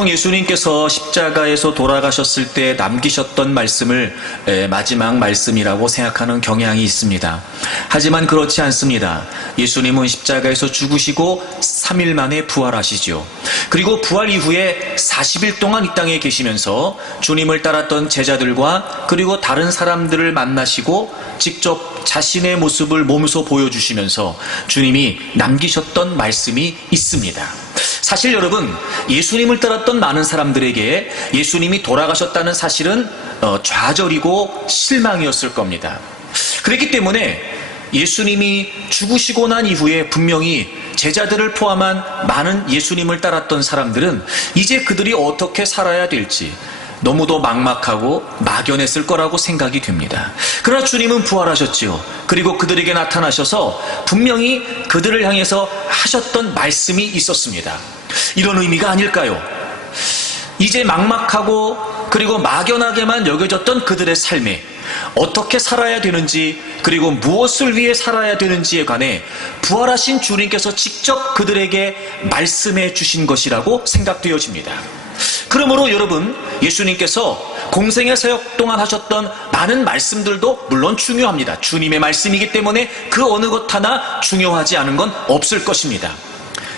보통 예수님께서 십자가에서 돌아가셨을 때 남기셨던 말씀을 마지막 말씀이라고 생각하는 경향이 있습니다. 하지만 그렇지 않습니다. 예수님은 십자가에서 죽으시고 3일 만에 부활하시죠. 그리고 부활 이후에 40일 동안 이 땅에 계시면서 주님을 따랐던 제자들과 그리고 다른 사람들을 만나시고 직접 자신의 모습을 몸소 보여주시면서 주님이 남기셨던 말씀이 있습니다. 사실 여러분, 예수님을 따랐던 많은 사람들에게 예수님이 돌아가셨다는 사실은 좌절이고 실망이었을 겁니다. 그렇기 때문에 예수님이 죽으시고 난 이후에 분명히 제자들을 포함한 많은 예수님을 따랐던 사람들은 이제 그들이 어떻게 살아야 될지 너무도 막막하고 막연했을 거라고 생각이 됩니다. 그러나 주님은 부활하셨지요. 그리고 그들에게 나타나셔서 분명히 그들을 향해서 하셨던 말씀이 있었습니다. 이런 의미가 아닐까요? 이제 막막하고 그리고 막연하게만 여겨졌던 그들의 삶에 어떻게 살아야 되는지 그리고 무엇을 위해 살아야 되는지에 관해 부활하신 주님께서 직접 그들에게 말씀해 주신 것이라고 생각되어집니다. 그러므로 여러분, 예수님께서 공생의 사역 동안 하셨던 많은 말씀들도 물론 중요합니다. 주님의 말씀이기 때문에 그 어느 것 하나 중요하지 않은 건 없을 것입니다.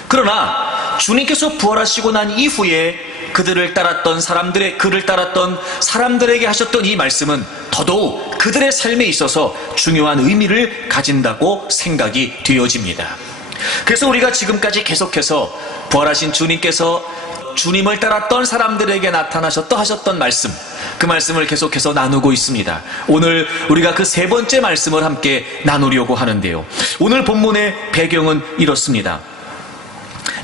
그러나 주님께서 부활하시고 난 이후에 그를 따랐던 사람들에게 하셨던 이 말씀은 더더욱 그들의 삶에 있어서 중요한 의미를 가진다고 생각이 되어집니다. 그래서 우리가 지금까지 계속해서 부활하신 주님께서 주님을 따랐던 사람들에게 나타나셨다 하셨던 말씀, 그 말씀을 계속해서 나누고 있습니다. 오늘 우리가 그 세 번째 말씀을 함께 나누려고 하는데요. 오늘 본문의 배경은 이렇습니다.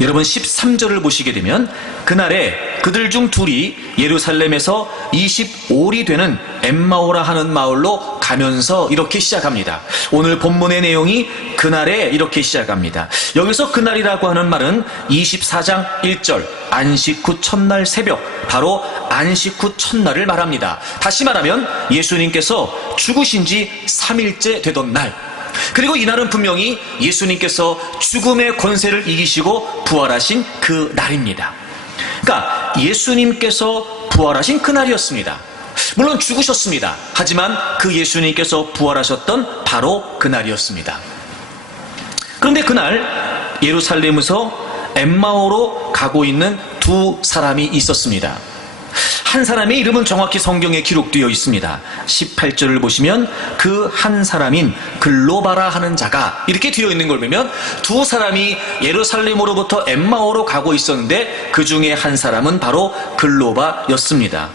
여러분 13절을 보시게 되면 그날에 그들 중 둘이 예루살렘에서 25里되는 엠마오라 하는 마을로 가면서 이렇게 시작합니다. 오늘 본문의 내용이 그날에 이렇게 시작합니다. 여기서 그날이라고 하는 말은 24장 1절 안식 후 첫날 새벽, 바로 안식 후 첫날을 말합니다. 다시 말하면 예수님께서 죽으신 지 3일째 되던 날, 그리고 이날은 분명히 예수님께서 죽음의 권세를 이기시고 부활하신 그 날입니다. 그러니까 예수님께서 부활하신 그날이었습니다. 물론 죽으셨습니다. 하지만 그 예수님께서 부활하셨던 바로 그날이었습니다. 그런데 그날 예루살렘에서 엠마오로 가고 있는 두 사람이 있었습니다. 한 사람의 이름은 정확히 성경에 기록되어 있습니다. 18절을 보시면 그 한 사람인 글로바라 하는 자가 이렇게 되어 있는 걸 보면 두 사람이 예루살렘으로부터 엠마오로 가고 있었는데 그 중에 한 사람은 바로 글로바였습니다.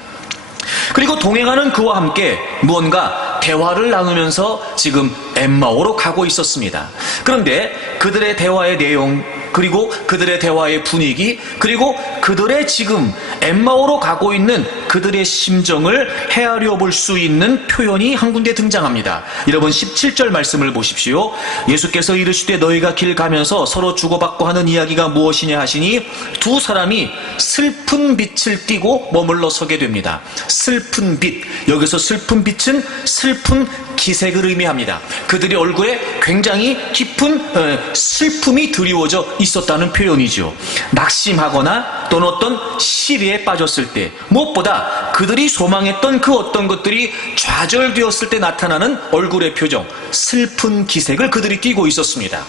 그리고 동행하는 그와 함께 무언가 대화를 나누면서 지금 엠마오로 가고 있었습니다. 그런데 그들의 대화의 내용, 그리고 그들의 대화의 분위기, 그리고 그들의 지금 엠마오로 가고 있는 그들의 심정을 헤아려 볼 수 있는 표현이 한 군데 등장합니다. 여러분 17절 말씀을 보십시오. 예수께서 이르시되 너희가 길 가면서 서로 주고받고 하는 이야기가 무엇이냐 하시니 두 사람이 슬픈 빛을 띠고 머물러 서게 됩니다. 슬픈 빛, 여기서 슬픈 빛은 슬픈 기색을 의미합니다. 그들의 얼굴에 굉장히 깊은 슬픔이 드리워져 있었다는 표현이죠. 낙심하거나 또는 어떤 시리에 빠졌을 때, 무엇보다 그들이 소망했던 그 어떤 것들이 좌절되었을 때 나타나는 얼굴의 표정, 슬픈 기색을 그들이 띠고 있었습니다.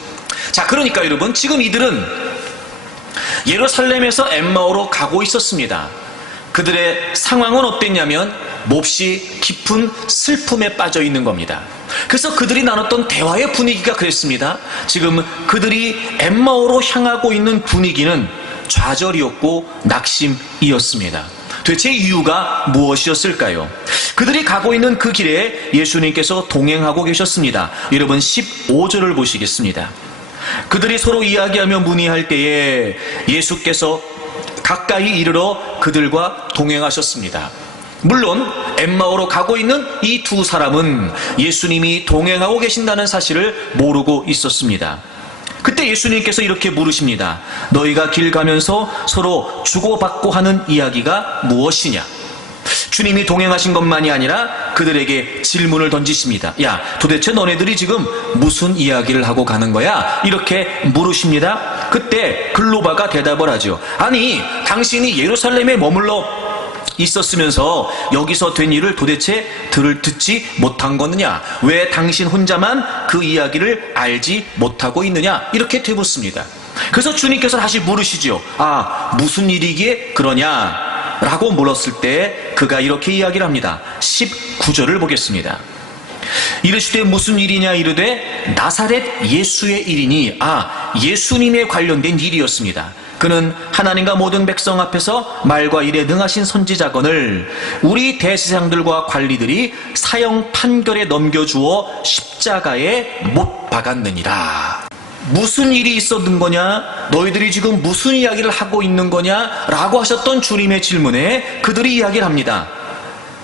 자, 그러니까 여러분, 지금 이들은 예루살렘에서 엠마오로 가고 있었습니다. 그들의 상황은 어땠냐면 몹시 깊은 슬픔에 빠져 있는 겁니다. 그래서 그들이 나눴던 대화의 분위기가 그랬습니다. 지금 그들이 엠마오로 향하고 있는 분위기는 좌절이었고 낙심이었습니다. 도대체 이유가 무엇이었을까요? 그들이 가고 있는 그 길에 예수님께서 동행하고 계셨습니다. 여러분 15절을 보시겠습니다. 그들이 서로 이야기하며 문의할 때에 예수께서 가까이 이르러 그들과 동행하셨습니다. 물론 엠마오로 가고 있는 이 두 사람은 예수님이 동행하고 계신다는 사실을 모르고 있었습니다. 그때 예수님께서 이렇게 물으십니다. 너희가 길 가면서 서로 주고받고 하는 이야기가 무엇이냐? 주님이 동행하신 것만이 아니라 그들에게 질문을 던지십니다. 야, 도대체 너네들이 지금 무슨 이야기를 하고 가는 거야? 이렇게 물으십니다. 그때 글로바가 대답을 하죠. 아니, 당신이 예루살렘에 머물러 있었으면서 여기서 된 일을 도대체 듣지 못한 거느냐? 왜 당신 혼자만 그 이야기를 알지 못하고 있느냐? 이렇게 되묻습니다. 그래서 주님께서 다시 물으시죠. 무슨 일이기에 그러냐? 라고 물었을 때 그가 이렇게 이야기를 합니다. 19절을 보겠습니다. 이르시되 무슨 일이냐 이르되 나사렛 예수의 일이니, 예수님에 관련된 일이었습니다. 그는 하나님과 모든 백성 앞에서 말과 일에 능하신 선지자건을 우리 대제사장들과 관리들이 사형 판결에 넘겨주어 십자가에 못 박았느니라. 무슨 일이 있었는 거냐? 너희들이 지금 무슨 이야기를 하고 있는 거냐? 라고 하셨던 주님의 질문에 그들이 이야기를 합니다.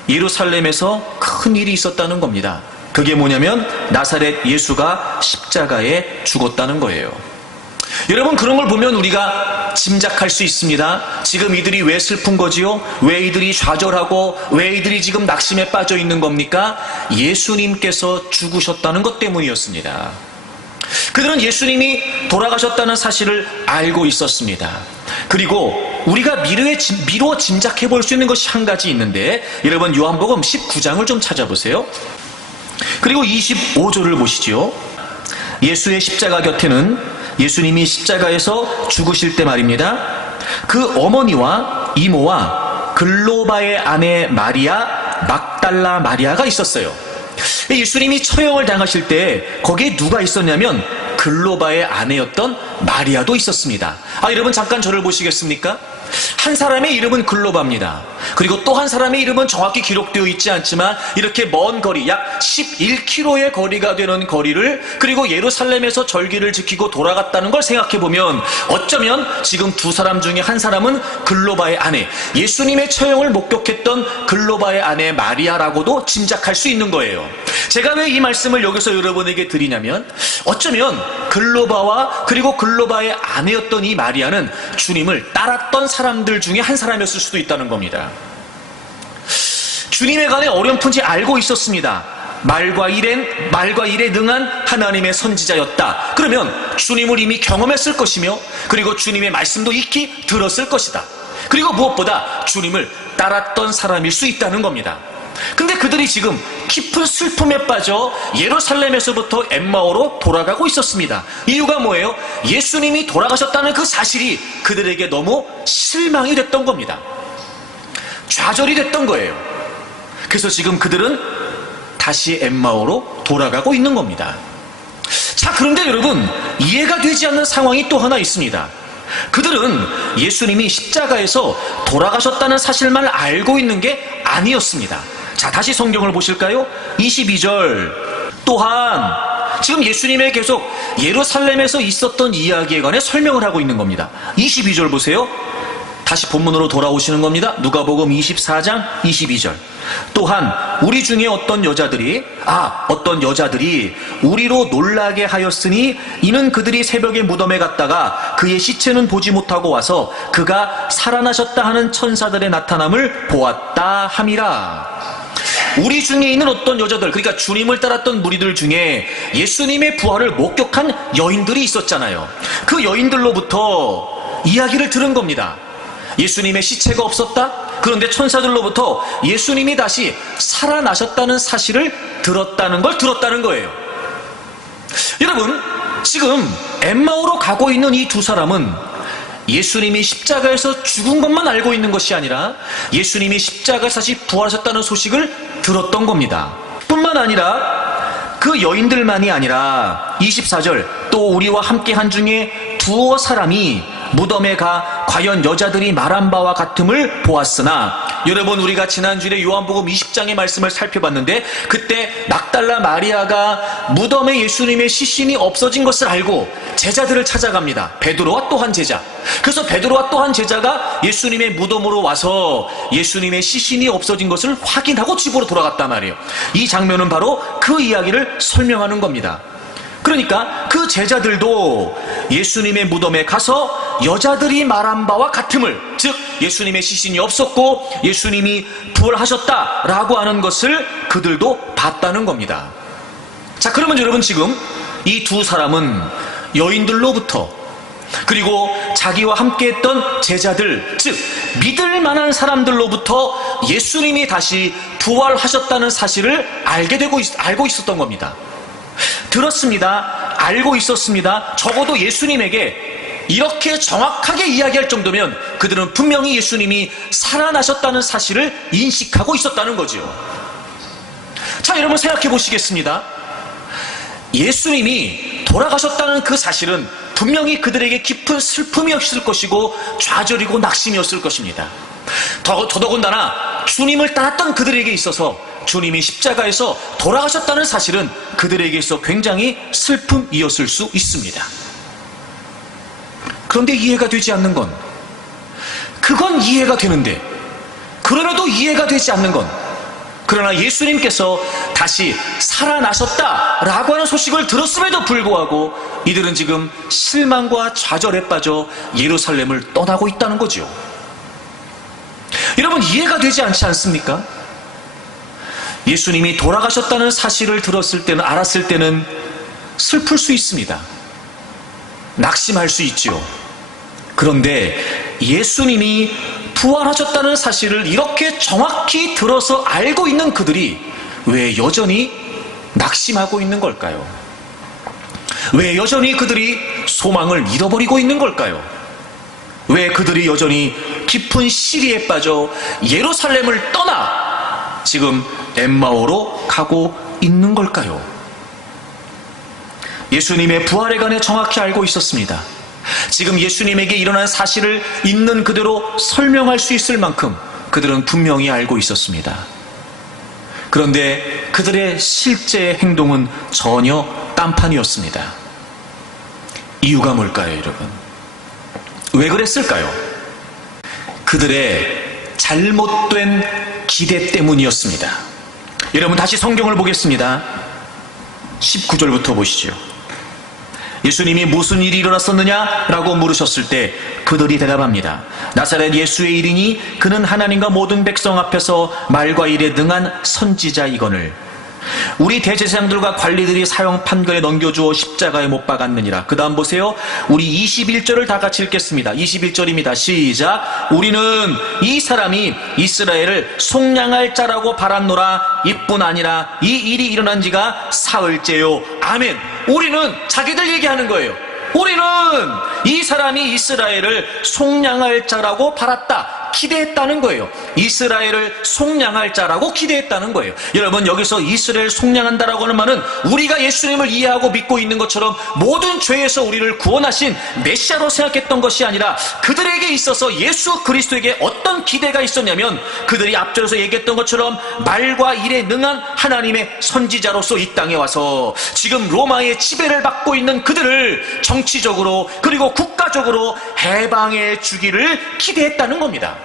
예루살렘에서 큰 일이 있었다는 겁니다. 그게 뭐냐면 나사렛 예수가 십자가에 죽었다는 거예요. 여러분, 그런 걸 보면 우리가 짐작할 수 있습니다. 지금 이들이 왜 슬픈 거지요? 왜 이들이 좌절하고 왜 이들이 지금 낙심에 빠져 있는 겁니까? 예수님께서 죽으셨다는 것 때문이었습니다. 그들은 예수님이 돌아가셨다는 사실을 알고 있었습니다. 그리고 우리가 미루어 짐작해 볼 수 있는 것이 한 가지 있는데, 여러분 요한복음 19장을 좀 찾아보세요. 그리고 25절을 보시죠. 예수의 십자가 곁에는 예수님이 십자가에서 죽으실 때 말입니다, 그 어머니와 이모와 글로바의 아내 마리아, 막달라 마리아가 있었어요. 예수님이 처형을 당하실 때 거기에 누가 있었냐면 글로바의 아내였던 마리아도 있었습니다. 여러분 잠깐 저를 보시겠습니까? 한 사람의 이름은 글로바입니다. 그리고 또 한 사람의 이름은 정확히 기록되어 있지 않지만 이렇게 먼 거리, 약 11km의 거리가 되는 거리를, 그리고 예루살렘에서 절기를 지키고 돌아갔다는 걸 생각해보면 어쩌면 지금 두 사람 중에 한 사람은 글로바의 아내, 예수님의 처형을 목격했던 글로바의 아내 마리아라고도 짐작할 수 있는 거예요. 제가 왜 이 말씀을 여기서 여러분에게 드리냐면, 어쩌면 글로바와 그리고 글로바의 아내였던 이 마리아는 주님을 따랐던 사람들 중에 한 사람이었을 수도 있다는 겁니다. 주님에 관해 어렴풋이 알고 있었습니다. 말과 일에 능한 하나님의 선지자였다. 그러면 주님을 이미 경험했을 것이며, 그리고 주님의 말씀도 익히 들었을 것이다. 그리고 무엇보다 주님을 따랐던 사람일 수 있다는 겁니다. 근데 그들이 지금 깊은 슬픔에 빠져 예루살렘에서부터 엠마오로 돌아가고 있었습니다. 이유가 뭐예요? 예수님이 돌아가셨다는 그 사실이 그들에게 너무 실망이 됐던 겁니다. 좌절이 됐던 거예요. 그래서 지금 그들은 다시 엠마오로 돌아가고 있는 겁니다. 자, 그런데 여러분, 이해가 되지 않는 상황이 또 하나 있습니다. 그들은 예수님이 십자가에서 돌아가셨다는 사실만 알고 있는 게 아니었습니다. 자, 다시 성경을 보실까요? 22절. 또한 지금 예수님의 계속 예루살렘에서 있었던 이야기에 관해 설명을 하고 있는 겁니다. 22절 보세요. 다시 본문으로 돌아오시는 겁니다. 누가복음 24장 22절. 또한 우리 중에 어떤 여자들이 우리로 놀라게 하였으니 이는 그들이 새벽에 무덤에 갔다가 그의 시체는 보지 못하고 와서 그가 살아나셨다 하는 천사들의 나타남을 보았다 함이라. 우리 중에 있는 어떤 여자들, 그러니까 주님을 따랐던 무리들 중에 예수님의 부활을 목격한 여인들이 있었잖아요. 그 여인들로부터 이야기를 들은 겁니다. 예수님의 시체가 없었다? 그런데 천사들로부터 예수님이 다시 살아나셨다는 사실을 들었다는 거예요. 여러분, 지금 엠마오로 가고 있는 이 두 사람은 예수님이 십자가에서 죽은 것만 알고 있는 것이 아니라 예수님이 십자가에서 다시 부활하셨다는 소식을 들었던 겁니다. 뿐만 아니라 그 여인들만이 아니라 24절, 또 우리와 함께 한 중에 두어 사람이 무덤에 가 과연 여자들이 말한 바와 같음을 보았으나, 여러분 우리가 지난주에 요한복음 20장의 말씀을 살펴봤는데 그때 막달라 마리아가 무덤에 예수님의 시신이 없어진 것을 알고 제자들을 찾아갑니다. 베드로와 또 한 제자. 그래서 베드로와 또 한 제자가 예수님의 무덤으로 와서 예수님의 시신이 없어진 것을 확인하고 집으로 돌아갔단 말이에요. 이 장면은 바로 그 이야기를 설명하는 겁니다. 그러니까 그 제자들도 예수님의 무덤에 가서 여자들이 말한 바와 같음을, 즉 예수님의 시신이 없었고 예수님이 부활하셨다라고 하는 것을 그들도 봤다는 겁니다. 자, 그러면 여러분 지금 이 두 사람은 여인들로부터 그리고 자기와 함께했던 제자들, 즉 믿을 만한 사람들로부터 예수님이 다시 부활하셨다는 사실을 알고 있었던 겁니다. 들었습니다. 알고 있었습니다. 적어도 예수님에게 이렇게 정확하게 이야기할 정도면 그들은 분명히 예수님이 살아나셨다는 사실을 인식하고 있었다는 거죠. 자, 여러분 생각해 보시겠습니다. 예수님이 돌아가셨다는 그 사실은 분명히 그들에게 깊은 슬픔이었을 것이고 좌절이고 낙심이었을 것입니다. 더더군다나 주님을 따랐던 그들에게 있어서 주님이 십자가에서 돌아가셨다는 사실은 그들에게 있어 굉장히 슬픔이었을 수 있습니다. 그런데 이해가 되지 않는 건, 그건 이해가 되는데 그럼에도 이해가 되지 않는 건, 그러나 예수님께서 다시 살아나셨다라고 하는 소식을 들었음에도 불구하고 이들은 지금 실망과 좌절에 빠져 예루살렘을 떠나고 있다는 거죠. 여러분, 이해가 되지 않지 않습니까? 예수님이 돌아가셨다는 사실을 알았을 때는 슬플 수 있습니다. 낙심할 수 있죠. 그런데 예수님이 부활하셨다는 사실을 이렇게 정확히 들어서 알고 있는 그들이 왜 여전히 낙심하고 있는 걸까요? 왜 여전히 그들이 소망을 잃어버리고 있는 걸까요? 왜 그들이 여전히 깊은 시리에 빠져 예루살렘을 떠나 지금 엠마오로 가고 있는 걸까요? 예수님의 부활에 관해 정확히 알고 있었습니다. 지금 예수님에게 일어난 사실을 있는 그대로 설명할 수 있을 만큼 그들은 분명히 알고 있었습니다. 그런데 그들의 실제 행동은 전혀 딴판이었습니다. 이유가 뭘까요, 여러분? 왜 그랬을까요? 그들의 잘못된 기대 때문이었습니다. 여러분, 다시 성경을 보겠습니다. 19절부터 보시죠. 예수님이 무슨 일이 일어났었느냐라고 물으셨을 때 그들이 대답합니다. 나사렛 예수의 일이니 그는 하나님과 모든 백성 앞에서 말과 일에 능한 선지자이거늘 우리 대제사장들과 관리들이 사형 판결에 넘겨주어 십자가에 못 박았느니라. 그 다음 보세요. 우리 21절을 다 같이 읽겠습니다. 21절입니다. 시작. 우리는 이 사람이 이스라엘을 속량할 자라고 바랐노라. 이뿐 아니라 이 일이 일어난 지가 사흘째요. 아멘. 우리는, 자기들 얘기하는 거예요. 우리는 이 사람이 이스라엘을 속량할 자라고 바랐다, 기대했다는 거예요. 이스라엘을 속량할 자라고 기대했다는 거예요. 여러분, 여기서 이스라엘 속량한다라고 하는 말은 우리가 예수님을 이해하고 믿고 있는 것처럼 모든 죄에서 우리를 구원하신 메시아로 생각했던 것이 아니라 그들에게 있어서 예수 그리스도에게 어떤 기대가 있었냐면 그들이 앞절에서 얘기했던 것처럼 말과 일에 능한 하나님의 선지자로서 이 땅에 와서 지금 로마의 지배를 받고 있는 그들을 정치적으로 그리고 국가적으로 해방해 주기를 기대했다는 겁니다.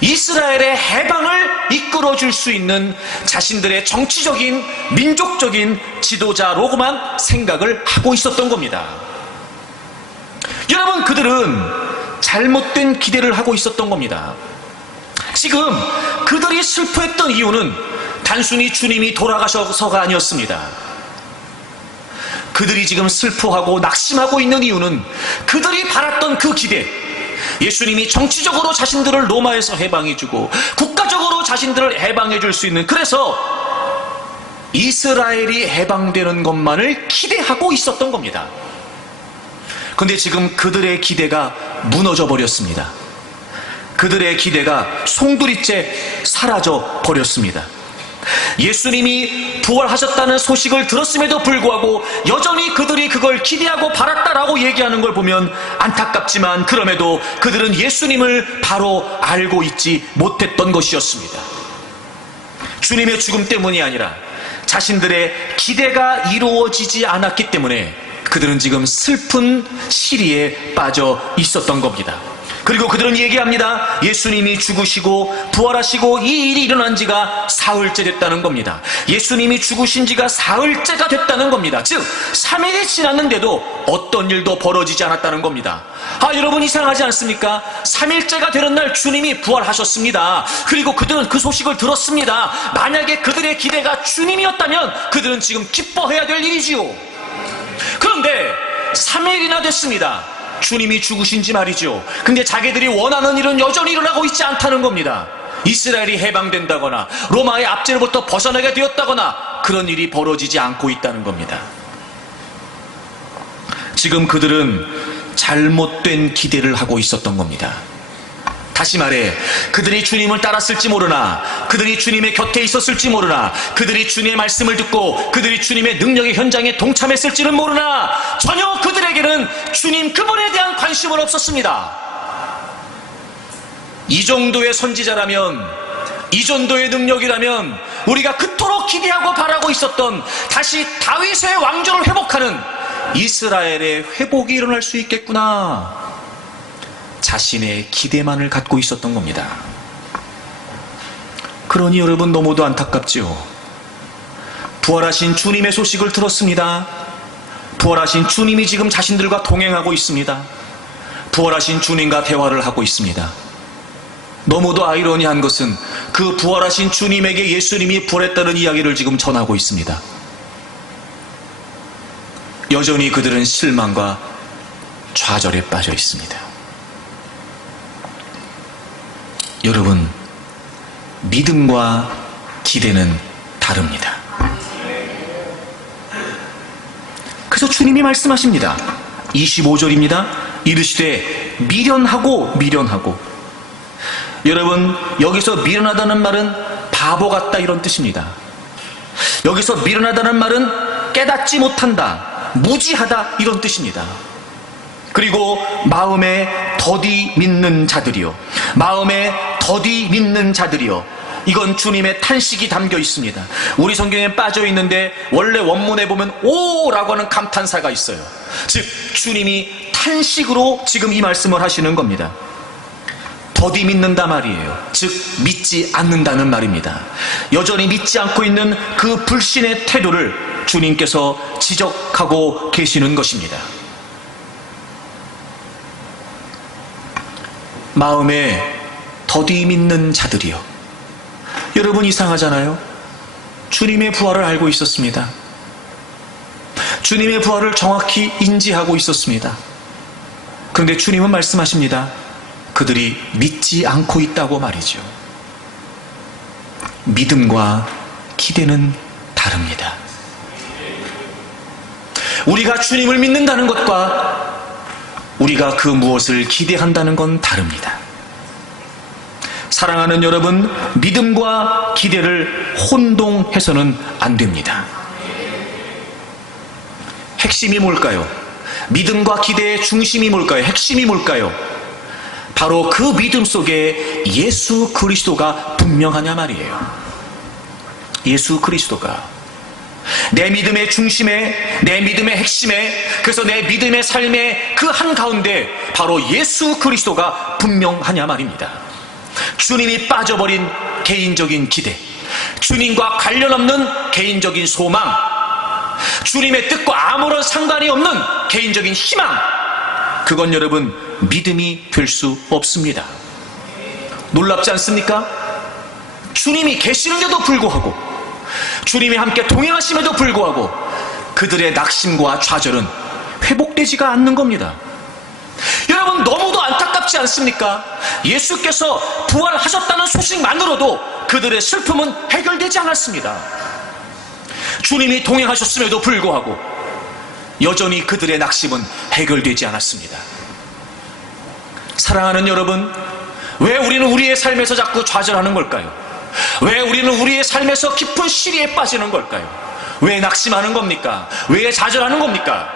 이스라엘의 해방을 이끌어줄 수 있는 자신들의 정치적인 민족적인 지도자로만 생각을 하고 있었던 겁니다. 여러분, 그들은 잘못된 기대를 하고 있었던 겁니다. 지금 그들이 슬퍼했던 이유는 단순히 주님이 돌아가셔서가 아니었습니다. 그들이 지금 슬퍼하고 낙심하고 있는 이유는 그들이 바랐던 그 기대, 예수님이 정치적으로 자신들을 로마에서 해방해주고 국가적으로 자신들을 해방해줄 수 있는, 그래서 이스라엘이 해방되는 것만을 기대하고 있었던 겁니다. 그런데 지금 그들의 기대가 무너져 버렸습니다. 그들의 기대가 송두리째 사라져 버렸습니다. 예수님이 부활하셨다는 소식을 들었음에도 불구하고 여전히 그들이 그걸 기대하고 바랐다라고 얘기하는 걸 보면 안타깝지만 그럼에도 그들은 예수님을 바로 알고 있지 못했던 것이었습니다. 주님의 죽음 때문이 아니라 자신들의 기대가 이루어지지 않았기 때문에 그들은 지금 슬픈 시리에 빠져 있었던 겁니다. 그리고 그들은 얘기합니다. 예수님이 죽으시고 부활하시고 이 일이 일어난 지가 사흘째 됐다는 겁니다. 예수님이 죽으신 지가 사흘째가 됐다는 겁니다. 즉 3일이 지났는데도 어떤 일도 벌어지지 않았다는 겁니다. 여러분, 이상하지 않습니까? 3일째가 되는 날 주님이 부활하셨습니다. 그리고 그들은 그 소식을 들었습니다. 만약에 그들의 기대가 주님이었다면 그들은 지금 기뻐해야 될 일이지요. 그런데 3일이나 됐습니다. 주님이 죽으신 지 말이죠. 근데 자기들이 원하는 일은 여전히 일어나고 있지 않다는 겁니다. 이스라엘이 해방된다거나 로마의 압제로부터 벗어나게 되었다거나 그런 일이 벌어지지 않고 있다는 겁니다. 지금 그들은 잘못된 기대를 하고 있었던 겁니다. 다시 말해, 그들이 주님을 따랐을지 모르나, 그들이 주님의 곁에 있었을지 모르나, 그들이 주님의 말씀을 듣고 그들이 주님의 능력의 현장에 동참했을지는 모르나 전혀 그들에게는 주님 그분에 대한 관심은 없었습니다. 이 정도의 선지자라면, 이 정도의 능력이라면 우리가 그토록 기대하고 바라고 있었던 다시 다윗의 왕조를 회복하는 이스라엘의 회복이 일어날 수 있겠구나, 자신의 기대만을 갖고 있었던 겁니다. 그러니 여러분, 너무도 안타깝지요. 부활하신 주님의 소식을 들었습니다. 부활하신 주님이 지금 자신들과 동행하고 있습니다. 부활하신 주님과 대화를 하고 있습니다. 너무도 아이러니한 것은 그 부활하신 주님에게 예수님이 부활했다는 이야기를 지금 전하고 있습니다. 여전히 그들은 실망과 좌절에 빠져 있습니다. 여러분, 믿음과 기대는 다릅니다. 그래서 주님이 말씀하십니다. 25절입니다. 이르시되 미련하고 미련하고. 여러분, 여기서 미련하다는 말은 바보 같다 이런 뜻입니다. 여기서 미련하다는 말은 깨닫지 못한다, 무지하다 이런 뜻입니다. 그리고 마음에 더디 믿는 자들이요, 마음에 더디 믿는 자들이요, 이건 주님의 탄식이 담겨 있습니다. 우리 성경에 빠져 있는데 원래 원문에 보면 오라고 하는 감탄사가 있어요. 즉 주님이 탄식으로 지금 이 말씀을 하시는 겁니다. 더디 믿는다 말이에요. 즉 믿지 않는다는 말입니다. 여전히 믿지 않고 있는 그 불신의 태도를 주님께서 지적하고 계시는 것입니다. 마음에 더디 믿는 자들이요. 여러분, 이상하잖아요. 주님의 부활을 알고 있었습니다. 주님의 부활을 정확히 인지하고 있었습니다. 그런데 주님은 말씀하십니다. 그들이 믿지 않고 있다고 말이죠. 믿음과 기대는 다릅니다. 우리가 주님을 믿는다는 것과 우리가 그 무엇을 기대한다는 건 다릅니다. 사랑하는 여러분, 믿음과 기대를 혼동해서는 안 됩니다. 핵심이 뭘까요? 믿음과 기대의 중심이 뭘까요? 핵심이 뭘까요? 바로 그 믿음 속에 예수 그리스도가 분명하냐 말이에요. 예수 그리스도가 내 믿음의 중심에, 내 믿음의 핵심에, 그래서 내 믿음의 삶의 그 한가운데 바로 예수 그리스도가 분명하냐 말입니다. 주님이 빠져버린 개인적인 기대, 주님과 관련 없는 개인적인 소망, 주님의 뜻과 아무런 상관이 없는 개인적인 희망, 그건 여러분 믿음이 될 수 없습니다. 놀랍지 않습니까? 주님이 계시는데도 불구하고, 주님이 함께 동행하심에도 불구하고 그들의 낙심과 좌절은 회복되지가 않는 겁니다. 여러분, 너무도 안타깝지 않습니까? 예수께서 부활하셨다는 소식만으로도 그들의 슬픔은 해결되지 않았습니다. 주님이 동행하셨음에도 불구하고 여전히 그들의 낙심은 해결되지 않았습니다. 사랑하는 여러분, 왜 우리는 우리의 삶에서 자꾸 좌절하는 걸까요? 왜 우리는 우리의 삶에서 깊은 시리에 빠지는 걸까요? 왜 낙심하는 겁니까? 왜 좌절하는 겁니까?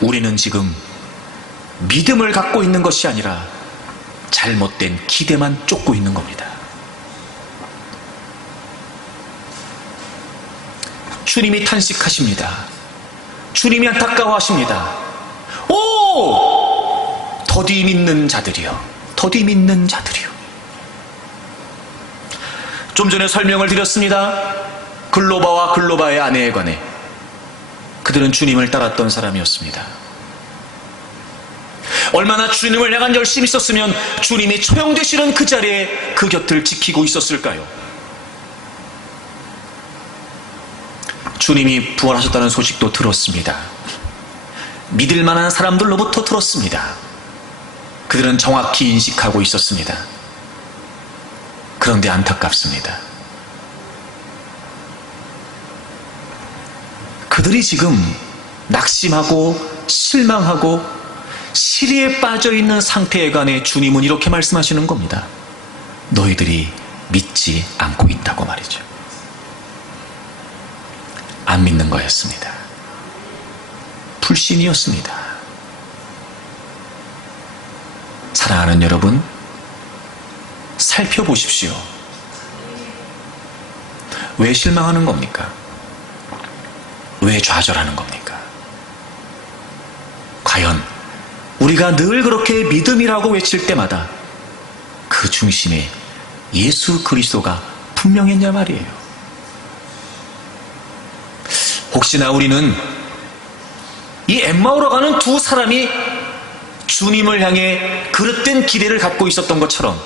우리는 지금 믿음을 갖고 있는 것이 아니라 잘못된 기대만 쫓고 있는 겁니다. 주님이 탄식하십니다. 주님이 안타까워하십니다. 오! 더디 믿는 자들이요, 더디 믿는 자들이요. 좀 전에 설명을 드렸습니다. 글로바와 글로바의 아내에 관해. 그들은 주님을 따랐던 사람이었습니다. 얼마나 주님을 향한 열심이 있었으면 주님이 처형되시는 그 자리에 그 곁을 지키고 있었을까요? 주님이 부활하셨다는 소식도 들었습니다. 믿을 만한 사람들로부터 들었습니다. 그들은 정확히 인식하고 있었습니다. 그런데 안타깝습니다. 그들이 지금 낙심하고 실망하고 시리에 빠져있는 상태에 관해 주님은 이렇게 말씀하시는 겁니다. 너희들이 믿지 않고 있다고 말이죠. 안 믿는 거였습니다. 불신이었습니다. 사랑하는 여러분, 살펴보십시오. 왜 실망하는 겁니까? 왜 좌절하는 겁니까? 과연 우리가 늘 그렇게 믿음이라고 외칠 때마다 그 중심에 예수 그리스도가 분명했냐 말이에요. 혹시나 우리는 이 엠마오로 가는 두 사람이 주님을 향해 그릇된 기대를 갖고 있었던 것처럼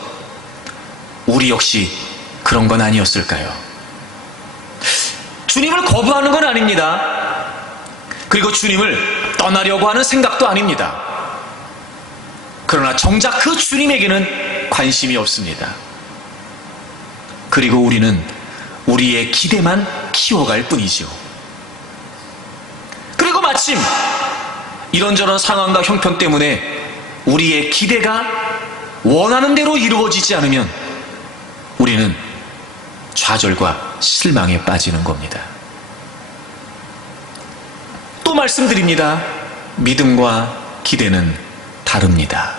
우리 역시 그런 건 아니었을까요? 주님을 거부하는 건 아닙니다. 그리고 주님을 떠나려고 하는 생각도 아닙니다. 그러나 정작 그 주님에게는 관심이 없습니다. 그리고 우리는 우리의 기대만 키워갈 뿐이지요. 그리고 마침 이런저런 상황과 형편 때문에 우리의 기대가 원하는 대로 이루어지지 않으면 우리는 좌절과 실망에 빠지는 겁니다. 또 말씀드립니다. 믿음과 기대는 다릅니다.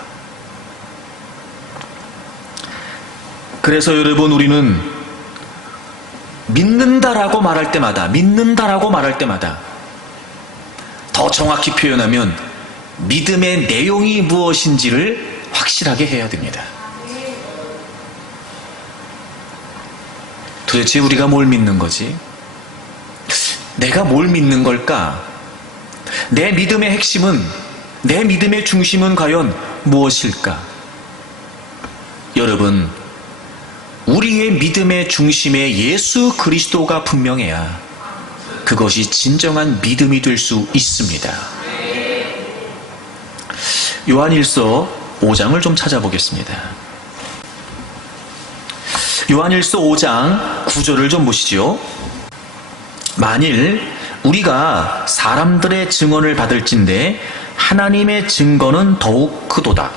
그래서 여러분, 우리는 믿는다라고 말할 때마다 더 정확히 표현하면 믿음의 내용이 무엇인지를 확실하게 해야 됩니다. 도대체 우리가 뭘 믿는 거지? 내가 뭘 믿는 걸까? 내 믿음의 핵심은, 내 믿음의 중심은 과연 무엇일까? 여러분, 우리의 믿음의 중심에 예수 그리스도가 분명해야 그것이 진정한 믿음이 될 수 있습니다. 요한일서 5장을 좀 찾아보겠습니다. 요한일서 5장 9절을 좀 보시죠. 만일 우리가 사람들의 증언을 받을진대 하나님의 증거는 더욱 크도다.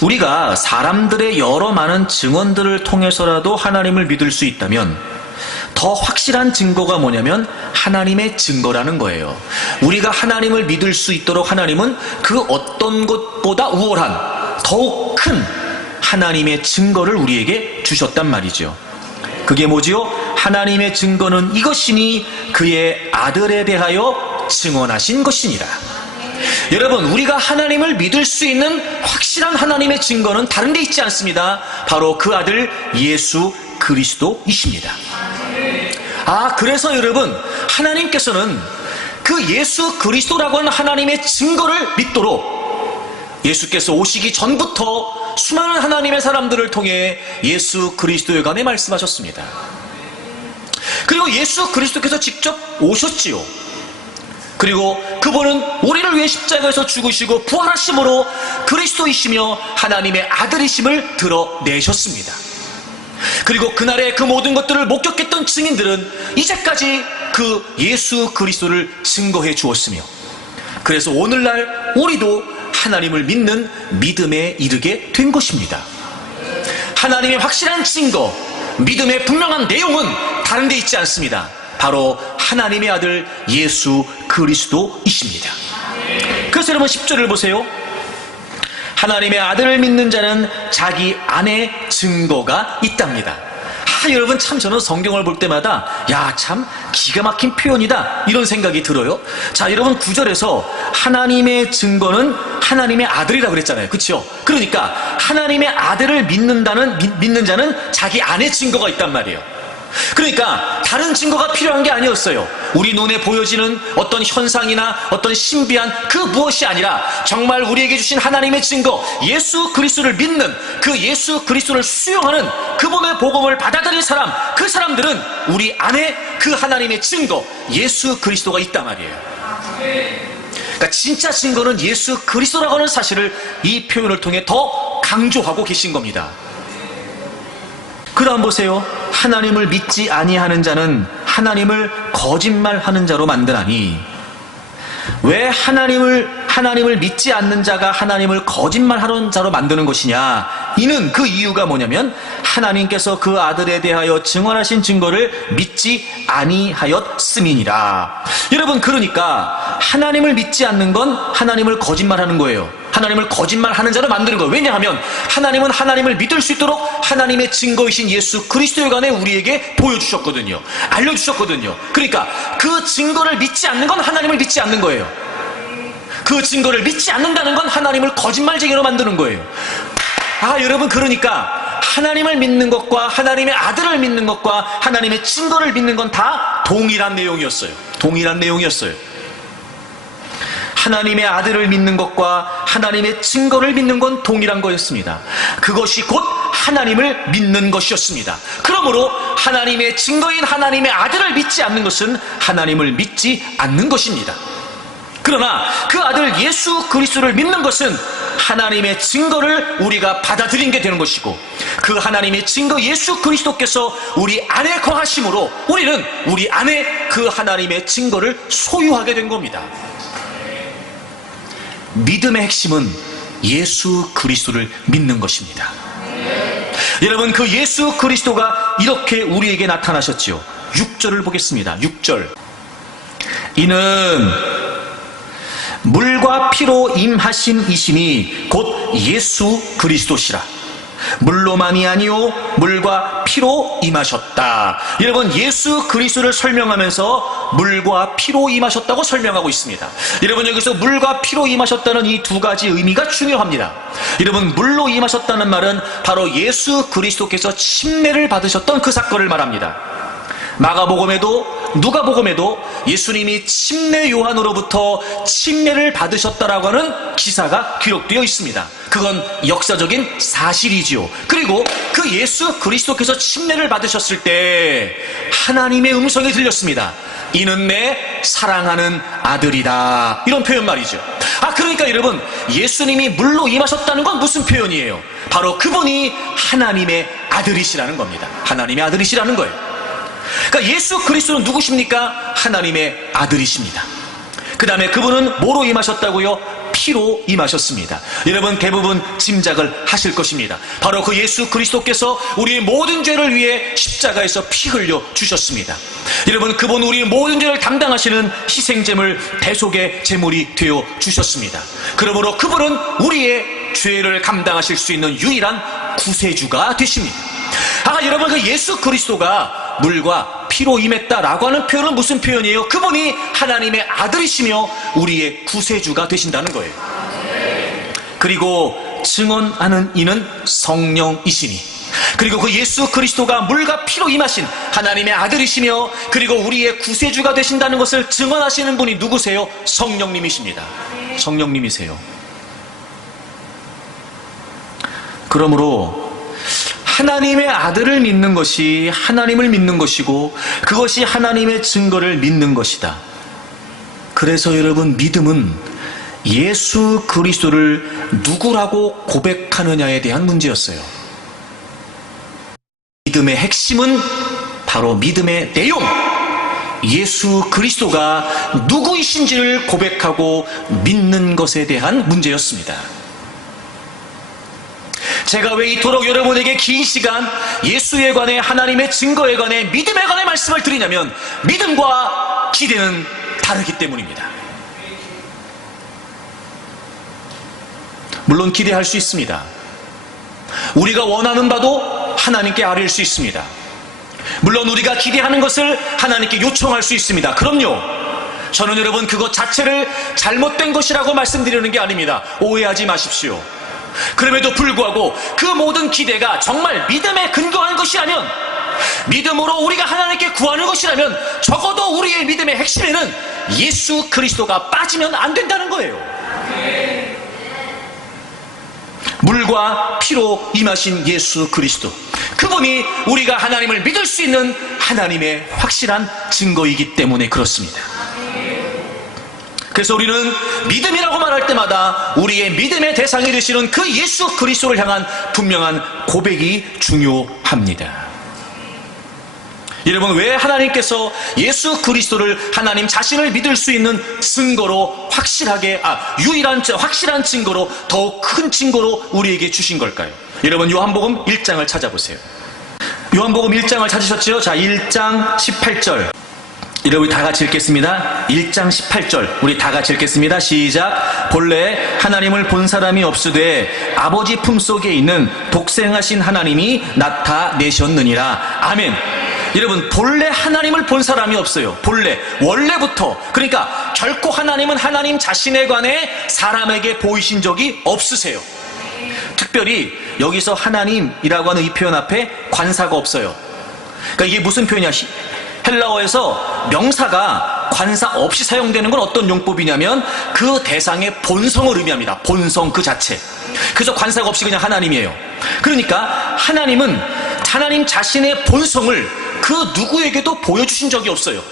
우리가 사람들의 여러 많은 증언들을 통해서라도 하나님을 믿을 수 있다면 더 확실한 증거가 뭐냐면 하나님의 증거라는 거예요. 우리가 하나님을 믿을 수 있도록 하나님은 그 어떤 것보다 우월한 더욱 큰 하나님의 증거를 우리에게 주셨단 말이죠. 그게 뭐지요? 하나님의 증거는 이것이니 그의 아들에 대하여 증언하신 것이니라. 여러분, 우리가 하나님을 믿을 수 있는 확실한 하나님의 증거는 다른 데 있지 않습니다. 바로 그 아들 예수 그리스도이십니다. 그래서 여러분, 하나님께서는 그 예수 그리스도라고 하는 하나님의 증거를 믿도록 예수께서 오시기 전부터 수많은 하나님의 사람들을 통해 예수 그리스도에 관해 말씀하셨습니다. 그리고 예수 그리스도께서 직접 오셨지요. 그리고 그분은 우리를 위해 십자가에서 죽으시고 부활하심으로 그리스도이시며 하나님의 아들이심을 드러내셨습니다. 그리고 그날의 그 모든 것들을 목격했던 증인들은 이제까지 그 예수 그리스도를 증거해 주었으며, 그래서 오늘날 우리도 하나님을 믿는 믿음에 이르게 된 것입니다. 하나님의 확실한 증거, 믿음의 분명한 내용은 다른 데 있지 않습니다. 바로 하나님의 아들 예수 그리스도이십니다. 그래서 여러분 10절을 보세요. 하나님의 아들을 믿는 자는 자기 안에 증거가 있답니다. 여러분, 참 저는 성경을 볼 때마다 참 기가 막힌 표현이다 이런 생각이 들어요. 자, 여러분 9절에서 하나님의 증거는 하나님의 아들이라고 그랬잖아요. 그렇죠? 그러니까 하나님의 아들을 믿는 자는 자기 안에 증거가 있단 말이에요. 그러니까 다른 증거가 필요한 게 아니었어요. 우리 눈에 보여지는 어떤 현상이나 어떤 신비한 그 무엇이 아니라 정말 우리에게 주신 하나님의 증거, 예수 그리스도를 믿는, 그 예수 그리스도를 수용하는 그분의 복음을 받아들인 사람, 그 사람들은 우리 안에 그 하나님의 증거, 예수 그리스도가 있단 말이에요. 그러니까 진짜 증거는 예수 그리스도라고 하는 사실을 이 표현을 통해 더 강조하고 계신 겁니다. 그 다음 보세요. 하나님을 믿지 아니하는 자는 하나님을 거짓말하는 자로 만드나니. 왜 하나님을 믿지 않는 자가 하나님을 거짓말하는 자로 만드는 것이냐? 이는 그 이유가 뭐냐면 하나님께서 그 아들에 대하여 증언하신 증거를 믿지 아니하였음이니라. 여러분, 그러니까 하나님을 믿지 않는 건 하나님을 거짓말하는 거예요. 하나님을 거짓말하는 자로 만드는 거예요. 왜냐하면 하나님은 하나님을 믿을 수 있도록 하나님의 증거이신 예수 그리스도에 관해 우리에게 보여주셨거든요. 알려주셨거든요. 그러니까 그 증거를 믿지 않는 건 하나님을 믿지 않는 거예요. 그 증거를 믿지 않는다는 건 하나님을 거짓말쟁이로 만드는 거예요. 여러분, 그러니까 하나님을 믿는 것과 하나님의 아들을 믿는 것과 하나님의 증거를 믿는 건 다 동일한 내용이었어요. 동일한 내용이었어요. 하나님의 아들을 믿는 것과 하나님의 증거를 믿는 건 동일한 거였습니다. 그것이 곧 하나님을 믿는 것이었습니다. 그러므로 하나님의 증거인 하나님의 아들을 믿지 않는 것은 하나님을 믿지 않는 것입니다. 그러나 그 아들 예수 그리스도를 믿는 것은 하나님의 증거를 우리가 받아들인 게 되는 것이고, 그 하나님의 증거 예수 그리스도께서 우리 안에 거하심으로 우리는 우리 안에 그 하나님의 증거를 소유하게 된 겁니다. 믿음의 핵심은 예수 그리스도를 믿는 것입니다. 여러분, 그 예수 그리스도가 이렇게 우리에게 나타나셨지요. 6절을 보겠습니다. 6절. 이는 물과 피로 임하신 이심이 곧 예수 그리스도시라. 물로만이 아니요 물과 피로 임하셨다. 여러분, 예수 그리스도를 설명하면서 물과 피로 임하셨다고 설명하고 있습니다. 여러분, 여기서 물과 피로 임하셨다는 이 두 가지 의미가 중요합니다. 여러분, 물로 임하셨다는 말은 바로 예수 그리스도께서 침례를 받으셨던 그 사건을 말합니다. 마가복음에도 누가복음에도 예수님이 침례 요한으로부터 침례를 받으셨다라고 하는 기사가 기록되어 있습니다. 그건 역사적인 사실이지요. 그리고 그 예수 그리스도께서 침례를 받으셨을 때 하나님의 음성이 들렸습니다. 이는 내 사랑하는 아들이다. 이런 표현 말이죠. 그러니까 여러분, 예수님이 물로 임하셨다는 건 무슨 표현이에요? 바로 그분이 하나님의 아들이시라는 겁니다. 하나님의 아들이시라는 거예요. 그러니까 예수 그리스도는 누구십니까? 하나님의 아들이십니다. 그 다음에 그분은 뭐로 임하셨다고요? 피로 임하셨습니다. 여러분, 대부분 짐작을 하실 것입니다. 바로 그 예수 그리스도께서 우리의 모든 죄를 위해 십자가에서 피 흘려 주셨습니다. 여러분, 그분 우리의 모든 죄를 담당하시는 희생제물, 대속의 제물이 되어 주셨습니다. 그러므로 그분은 우리의 죄를 감당하실 수 있는 유일한 구세주가 되십니다. 여러분, 그 예수 그리스도가 물과 피로 임했다라고 하는 표현은 무슨 표현이에요? 그분이 하나님의 아들이시며 우리의 구세주가 되신다는 거예요. 그리고 증언하는 이는 성령이시니, 그리고 그 예수 그리스도가 물과 피로 임하신 하나님의 아들이시며 그리고 우리의 구세주가 되신다는 것을 증언하시는 분이 누구세요? 성령님이십니다. 성령님이세요. 그러므로 하나님의 아들을 믿는 것이 하나님을 믿는 것이고, 그것이 하나님의 증거를 믿는 것이다. 그래서 여러분, 믿음은 예수 그리스도를 누구라고 고백하느냐에 대한 문제였어요. 믿음의 핵심은 바로 믿음의 내용, 예수 그리스도가 누구이신지를 고백하고 믿는 것에 대한 문제였습니다. 제가 왜 이토록 여러분에게 긴 시간 예수에 관해, 하나님의 증거에 관해, 믿음에 관해 말씀을 드리냐면 믿음과 기대는 다르기 때문입니다. 물론 기대할 수 있습니다. 우리가 원하는 바도 하나님께 아뢰일 수 있습니다. 물론 우리가 기대하는 것을 하나님께 요청할 수 있습니다. 그럼요. 저는 여러분 그것 자체를 잘못된 것이라고 말씀드리는 게 아닙니다. 오해하지 마십시오. 그럼에도 불구하고 그 모든 기대가 정말 믿음에 근거한 것이라면 믿음으로 우리가 하나님께 구하는 것이라면 적어도 우리의 믿음의 핵심에는 예수 그리스도가 빠지면 안 된다는 거예요. 물과 피로 임하신 예수 그리스도, 그분이 우리가 하나님을 믿을 수 있는 하나님의 확실한 증거이기 때문에 그렇습니다. 그래서 우리는 믿음이라고 말할 때마다 우리의 믿음의 대상이 되시는 그 예수 그리스도를 향한 분명한 고백이 중요합니다. 여러분, 왜 하나님께서 예수 그리스도를 하나님 자신을 믿을 수 있는 증거로 확실한 증거로, 더욱 큰 증거로 우리에게 주신 걸까요? 여러분, 요한복음 1장을 찾아보세요. 요한복음 1장을 찾으셨죠? 자, 1장 18절. 여러분, 다 같이 읽겠습니다. 1장 18절 우리 다 같이 읽겠습니다. 시작. 본래 하나님을 본 사람이 없으되 아버지 품속에 있는 독생하신 하나님이 나타내셨느니라. 아멘. 여러분, 본래 하나님을 본 사람이 없어요. 본래, 원래부터. 그러니까 결코 하나님은 하나님 자신에 관해 사람에게 보이신 적이 없으세요. 특별히 여기서 하나님이라고 하는 이 표현 앞에 관사가 없어요. 그러니까 이게 무슨 표현이야? 헬라어에서 명사가 관사 없이 사용되는 건 어떤 용법이냐면 그 대상의 본성을 의미합니다. 본성 그 자체. 그래서 관사가 없이 그냥 하나님이에요. 그러니까 하나님은 하나님 자신의 본성을 그 누구에게도 보여주신 적이 없어요.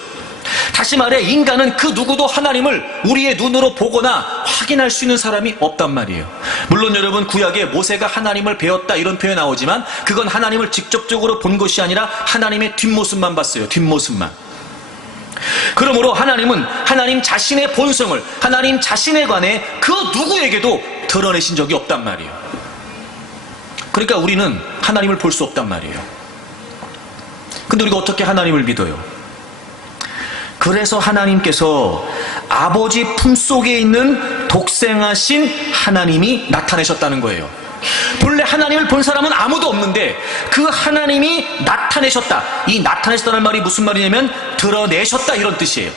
다시 말해, 인간은 그 누구도 하나님을 우리의 눈으로 보거나 확인할 수 있는 사람이 없단 말이에요. 물론 여러분, 구약에 모세가 하나님을 배웠다 이런 표현 나오지만 그건 하나님을 직접적으로 본 것이 아니라 하나님의 뒷모습만 봤어요. 뒷모습만. 그러므로 하나님은 하나님 자신의 본성을, 하나님 자신에 관해 그 누구에게도 드러내신 적이 없단 말이에요. 그러니까 우리는 하나님을 볼 수 없단 말이에요. 근데 우리가 어떻게 하나님을 믿어요? 그래서 하나님께서 아버지 품속에 있는 독생하신 하나님이 나타내셨다는 거예요. 본래 하나님을 본 사람은 아무도 없는데 그 하나님이 나타내셨다. 이 나타내셨다는 말이 무슨 말이냐면 드러내셨다 이런 뜻이에요.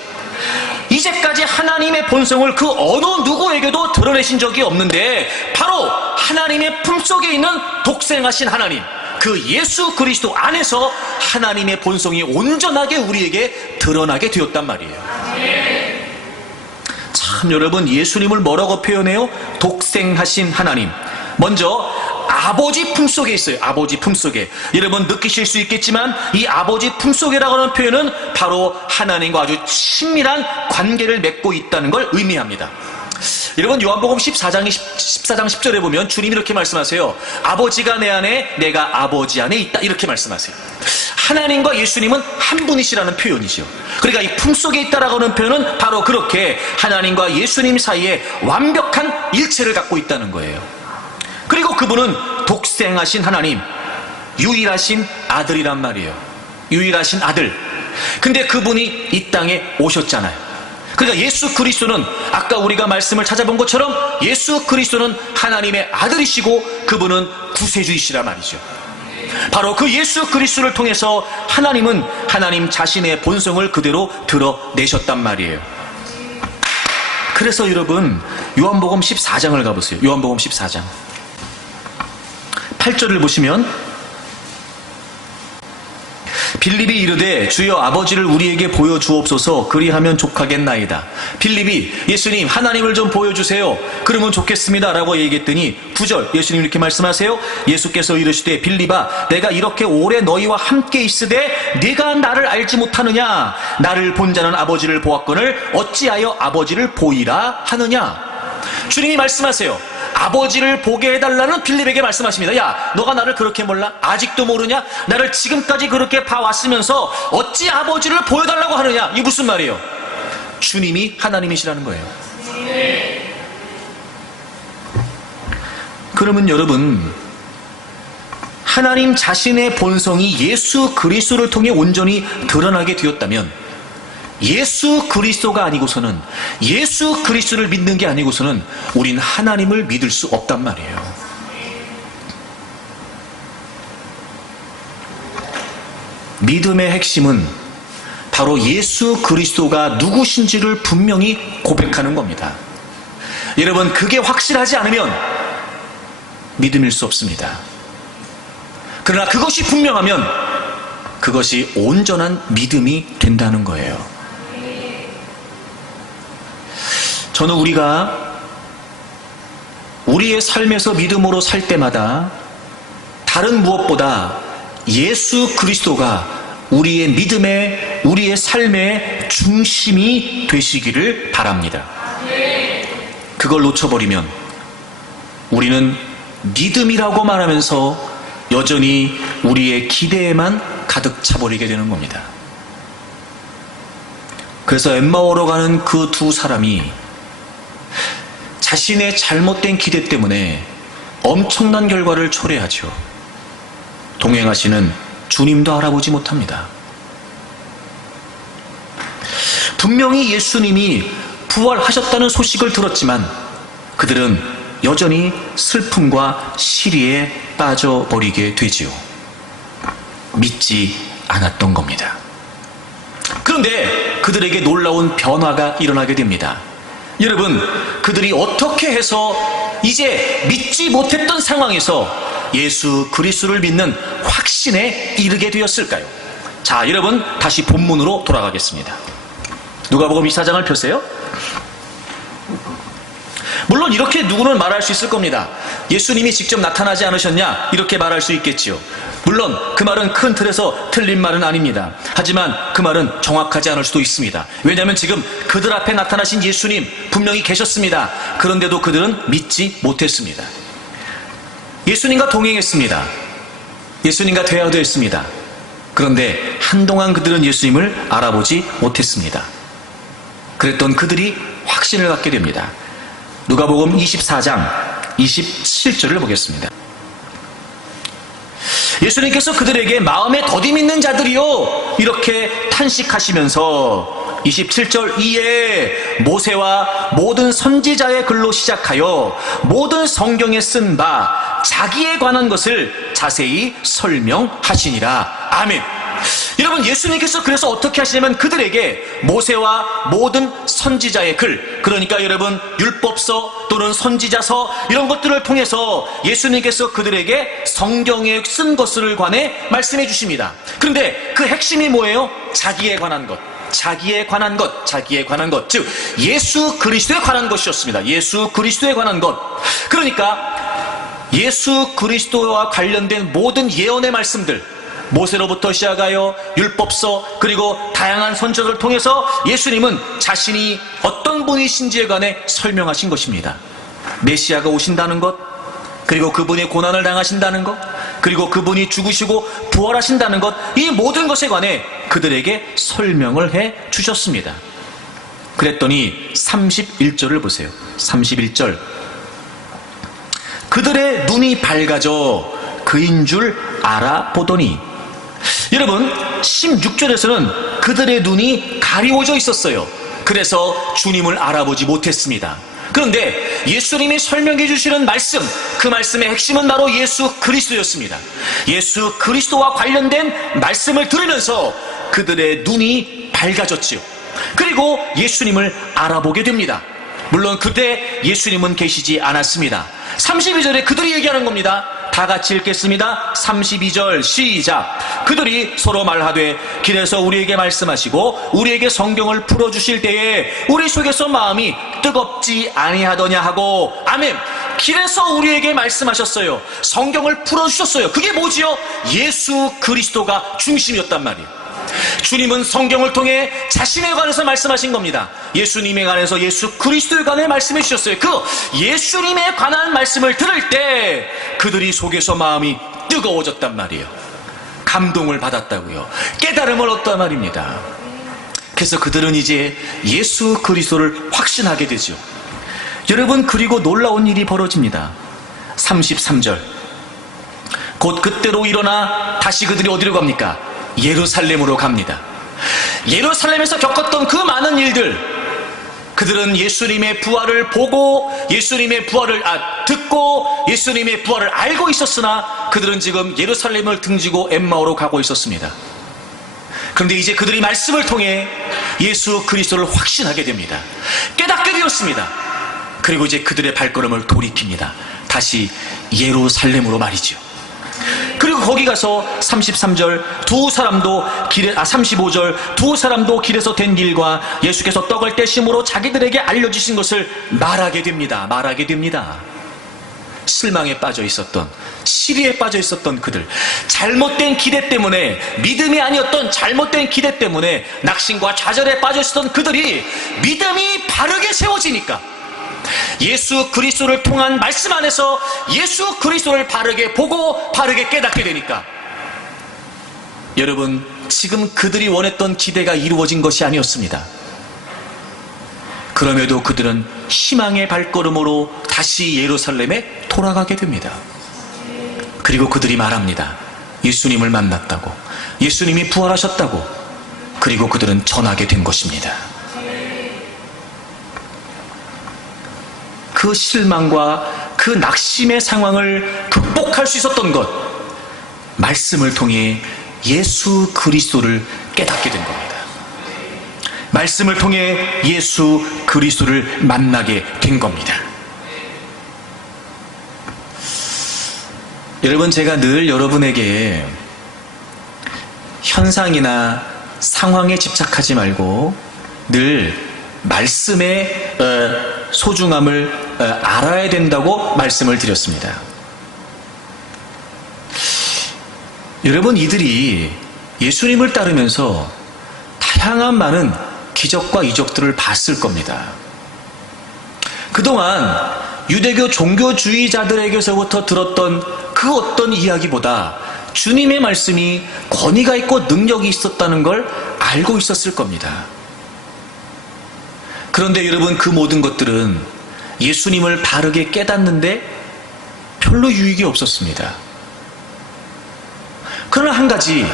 이제까지 하나님의 본성을 그 어느 누구에게도 드러내신 적이 없는데 바로 하나님의 품속에 있는 독생하신 하나님, 그 예수 그리스도 안에서 하나님의 본성이 온전하게 우리에게 드러나게 되었단 말이에요. 참, 여러분, 예수님을 뭐라고 표현해요? 독생하신 하나님. 먼저 아버지 품속에 있어요. 아버지 품속에. 여러분 느끼실 수 있겠지만 이 아버지 품속이라고 하는 표현은 바로 하나님과 아주 친밀한 관계를 맺고 있다는 걸 의미합니다. 여러분, 요한복음 14장 10절에 보면 주님이 이렇게 말씀하세요. 아버지가 내 안에, 내가 아버지 안에 있다, 이렇게 말씀하세요. 하나님과 예수님은 한 분이시라는 표현이죠. 그러니까 이 품속에 있다라고 하는 표현은 바로 그렇게 하나님과 예수님 사이에 완벽한 일체를 갖고 있다는 거예요. 그리고 그분은 독생하신 하나님, 유일하신 아들이란 말이에요. 유일하신 아들. 근데 그분이 이 땅에 오셨잖아요. 그러니까 예수 그리스도는 아까 우리가 말씀을 찾아본 것처럼 예수 그리스도는 하나님의 아들이시고 그분은 구세주이시란 말이죠. 바로 그 예수 그리스도를 통해서 하나님은 하나님 자신의 본성을 그대로 드러내셨단 말이에요. 그래서 여러분, 요한복음 14장을 가보세요. 요한복음 14장 8절을 보시면 빌립이 이르되 주여 아버지를 우리에게 보여주옵소서 그리하면 족하겠나이다. 빌립이 예수님 하나님을 좀 보여주세요. 그러면 좋겠습니다 라고 얘기했더니 9절 예수님 이렇게 말씀하세요. 예수께서 이르시되 빌립아 내가 이렇게 오래 너희와 함께 있으되 네가 나를 알지 못하느냐. 나를 본 자는 아버지를 보았거늘 어찌하여 아버지를 보이라 하느냐. 주님이 말씀하세요. 아버지를 보게 해달라는 빌립에게 말씀하십니다. 야, 너가 나를 그렇게 몰라? 아직도 모르냐? 나를 지금까지 그렇게 봐왔으면서 어찌 아버지를 보여달라고 하느냐? 이게 무슨 말이에요? 주님이 하나님이시라는 거예요. 그러면 여러분, 하나님 자신의 본성이 예수 그리스도를 통해 온전히 드러나게 되었다면 예수 그리스도가 아니고서는, 예수 그리스도를 믿는 게 아니고서는 우린 하나님을 믿을 수 없단 말이에요. 믿음의 핵심은 바로 예수 그리스도가 누구신지를 분명히 고백하는 겁니다. 여러분, 그게 확실하지 않으면 믿음일 수 없습니다. 그러나 그것이 분명하면 그것이 온전한 믿음이 된다는 거예요. 저는 우리가 우리의 삶에서 믿음으로 살 때마다 다른 무엇보다 예수 그리스도가 우리의 믿음의, 우리의 삶의 중심이 되시기를 바랍니다. 그걸 놓쳐버리면 우리는 믿음이라고 말하면서 여전히 우리의 기대에만 가득 차버리게 되는 겁니다. 그래서 엠마오로 가는 그 두 사람이 자신의 잘못된 기대 때문에 엄청난 결과를 초래하죠. 동행하시는 주님도 알아보지 못합니다. 분명히 예수님이 부활하셨다는 소식을 들었지만 그들은 여전히 슬픔과 시리에 빠져버리게 되지요. 믿지 않았던 겁니다. 그런데 그들에게 놀라운 변화가 일어나게 됩니다. 여러분, 그들이 어떻게 해서 이제 믿지 못했던 상황에서 예수 그리스도를 믿는 확신에 이르게 되었을까요? 자, 여러분 다시 본문으로 돌아가겠습니다. 누가복음 24장을 펴세요. 물론 이렇게 누구는 말할 수 있을 겁니다. 예수님이 직접 나타나지 않으셨냐? 이렇게 말할 수 있겠지요. 물론 그 말은 큰 틀에서 틀린 말은 아닙니다. 하지만 그 말은 정확하지 않을 수도 있습니다. 왜냐하면 지금 그들 앞에 나타나신 예수님 분명히 계셨습니다. 그런데도 그들은 믿지 못했습니다. 예수님과 동행했습니다. 예수님과 대화도 했습니다. 그런데 한동안 그들은 예수님을 알아보지 못했습니다. 그랬던 그들이 확신을 갖게 됩니다. 누가복음 24장 27절을 보겠습니다. 예수님께서 그들에게 마음에 더디 믿는 자들이요 이렇게 탄식하시면서 27절 이에 모세와 모든 선지자의 글로 시작하여 모든 성경에 쓴 바 자기에 관한 것을 자세히 설명하시니라. 아멘. 여러분, 예수님께서 그래서 어떻게 하시냐면 그들에게 모세와 모든 선지자의 글, 그러니까 여러분 율법서 또는 선지자서 이런 것들을 통해서 예수님께서 그들에게 성경에 쓴 것을 관해 말씀해 주십니다. 그런데 그 핵심이 뭐예요? 자기에 관한 것. 자기에 관한 것, 자기에 관한 것, 즉 예수 그리스도에 관한 것이었습니다. 예수 그리스도에 관한 것. 그러니까 예수 그리스도와 관련된 모든 예언의 말씀들, 모세로부터 시작하여 율법서 그리고 다양한 선지자들을 통해서 예수님은 자신이 어떤 분이신지에 관해 설명하신 것입니다. 메시아가 오신다는 것, 그리고 그분의 고난을 당하신다는 것, 그리고 그분이 죽으시고 부활하신다는 것, 이 모든 것에 관해 그들에게 설명을 해 주셨습니다. 그랬더니 31절을 보세요. 31절. 그들의 눈이 밝아져 그인 줄 알아보더니. 여러분 16절에서는 그들의 눈이 가리워져 있었어요. 그래서 주님을 알아보지 못했습니다. 그런데 예수님이 설명해 주시는 말씀, 그 말씀의 핵심은 바로 예수 그리스도였습니다. 예수 그리스도와 관련된 말씀을 들으면서 그들의 눈이 밝아졌지요. 그리고 예수님을 알아보게 됩니다. 물론 그때 예수님은 계시지 않았습니다. 32절에 그들이 얘기하는 겁니다. 다 같이 읽겠습니다. 32절 시작. 그들이 서로 말하되 길에서 우리에게 말씀하시고 우리에게 성경을 풀어주실 때에 우리 속에서 마음이 뜨겁지 아니하더냐 하고. 아멘. 길에서 우리에게 말씀하셨어요. 성경을 풀어주셨어요. 그게 뭐지요? 예수 그리스도가 중심이었단 말이에요. 주님은 성경을 통해 자신에 관해서 말씀하신 겁니다. 예수님에 관해서 예수 그리스도에 관해 말씀해 주셨어요. 그 예수님에 관한 말씀을 들을 때 그들이 속에서 마음이 뜨거워졌단 말이에요. 감동을 받았다고요. 깨달음을 얻었단 말입니다. 그래서 그들은 이제 예수 그리스도를 확신하게 되죠. 여러분, 그리고 놀라운 일이 벌어집니다. 33절. 곧 그때로 일어나 다시 그들이 어디로 갑니까? 예루살렘으로 갑니다. 예루살렘에서 겪었던 그 많은 일들, 그들은 예수님의 부활을 보고 예수님의 부활을 듣고 예수님의 부활을 알고 있었으나 그들은 지금 예루살렘을 등지고 엠마오로 가고 있었습니다. 그런데 이제 그들이 말씀을 통해 예수 그리스도를 확신하게 됩니다. 깨닫게 되었습니다. 그리고 이제 그들의 발걸음을 돌이킵니다. 다시 예루살렘으로 말이죠. 그리고 거기 가서 33절 35절 두 사람도 길에서 된 일과 예수께서 떡을 떼심으로 자기들에게 알려주신 것을 말하게 됩니다. 실망에 빠져 있었던, 시리에 빠져 있었던 그들, 잘못된 기대 때문에, 믿음이 아니었던 잘못된 기대 때문에 낙심과 좌절에 빠져 있었던 그들이 믿음이 바르게 세워지니까, 예수 그리스도를 통한 말씀 안에서 예수 그리스도를 바르게 보고 바르게 깨닫게 되니까, 여러분, 지금 그들이 원했던 기대가 이루어진 것이 아니었습니다. 그럼에도 그들은 희망의 발걸음으로 다시 예루살렘에 돌아가게 됩니다. 그리고 그들이 말합니다. 예수님을 만났다고, 예수님이 부활하셨다고. 그리고 그들은 전하게 된 것입니다. 그 실망과 그 낙심의 상황을 극복할 수 있었던 것, 말씀을 통해 예수 그리스도를 깨닫게 된 겁니다. 말씀을 통해 예수 그리스도를 만나게 된 겁니다. 여러분, 제가 늘 여러분에게 현상이나 상황에 집착하지 말고 늘 말씀의 소중함을 알아야 된다고 말씀을 드렸습니다. 여러분, 이들이 예수님을 따르면서 다양한 많은 기적과 이적들을 봤을 겁니다. 그동안 유대교 종교주의자들에게서부터 들었던 그 어떤 이야기보다 주님의 말씀이 권위가 있고 능력이 있었다는 걸 알고 있었을 겁니다. 그런데 여러분, 그 모든 것들은 예수님을 바르게 깨닫는데 별로 유익이 없었습니다. 그러나 한 가지,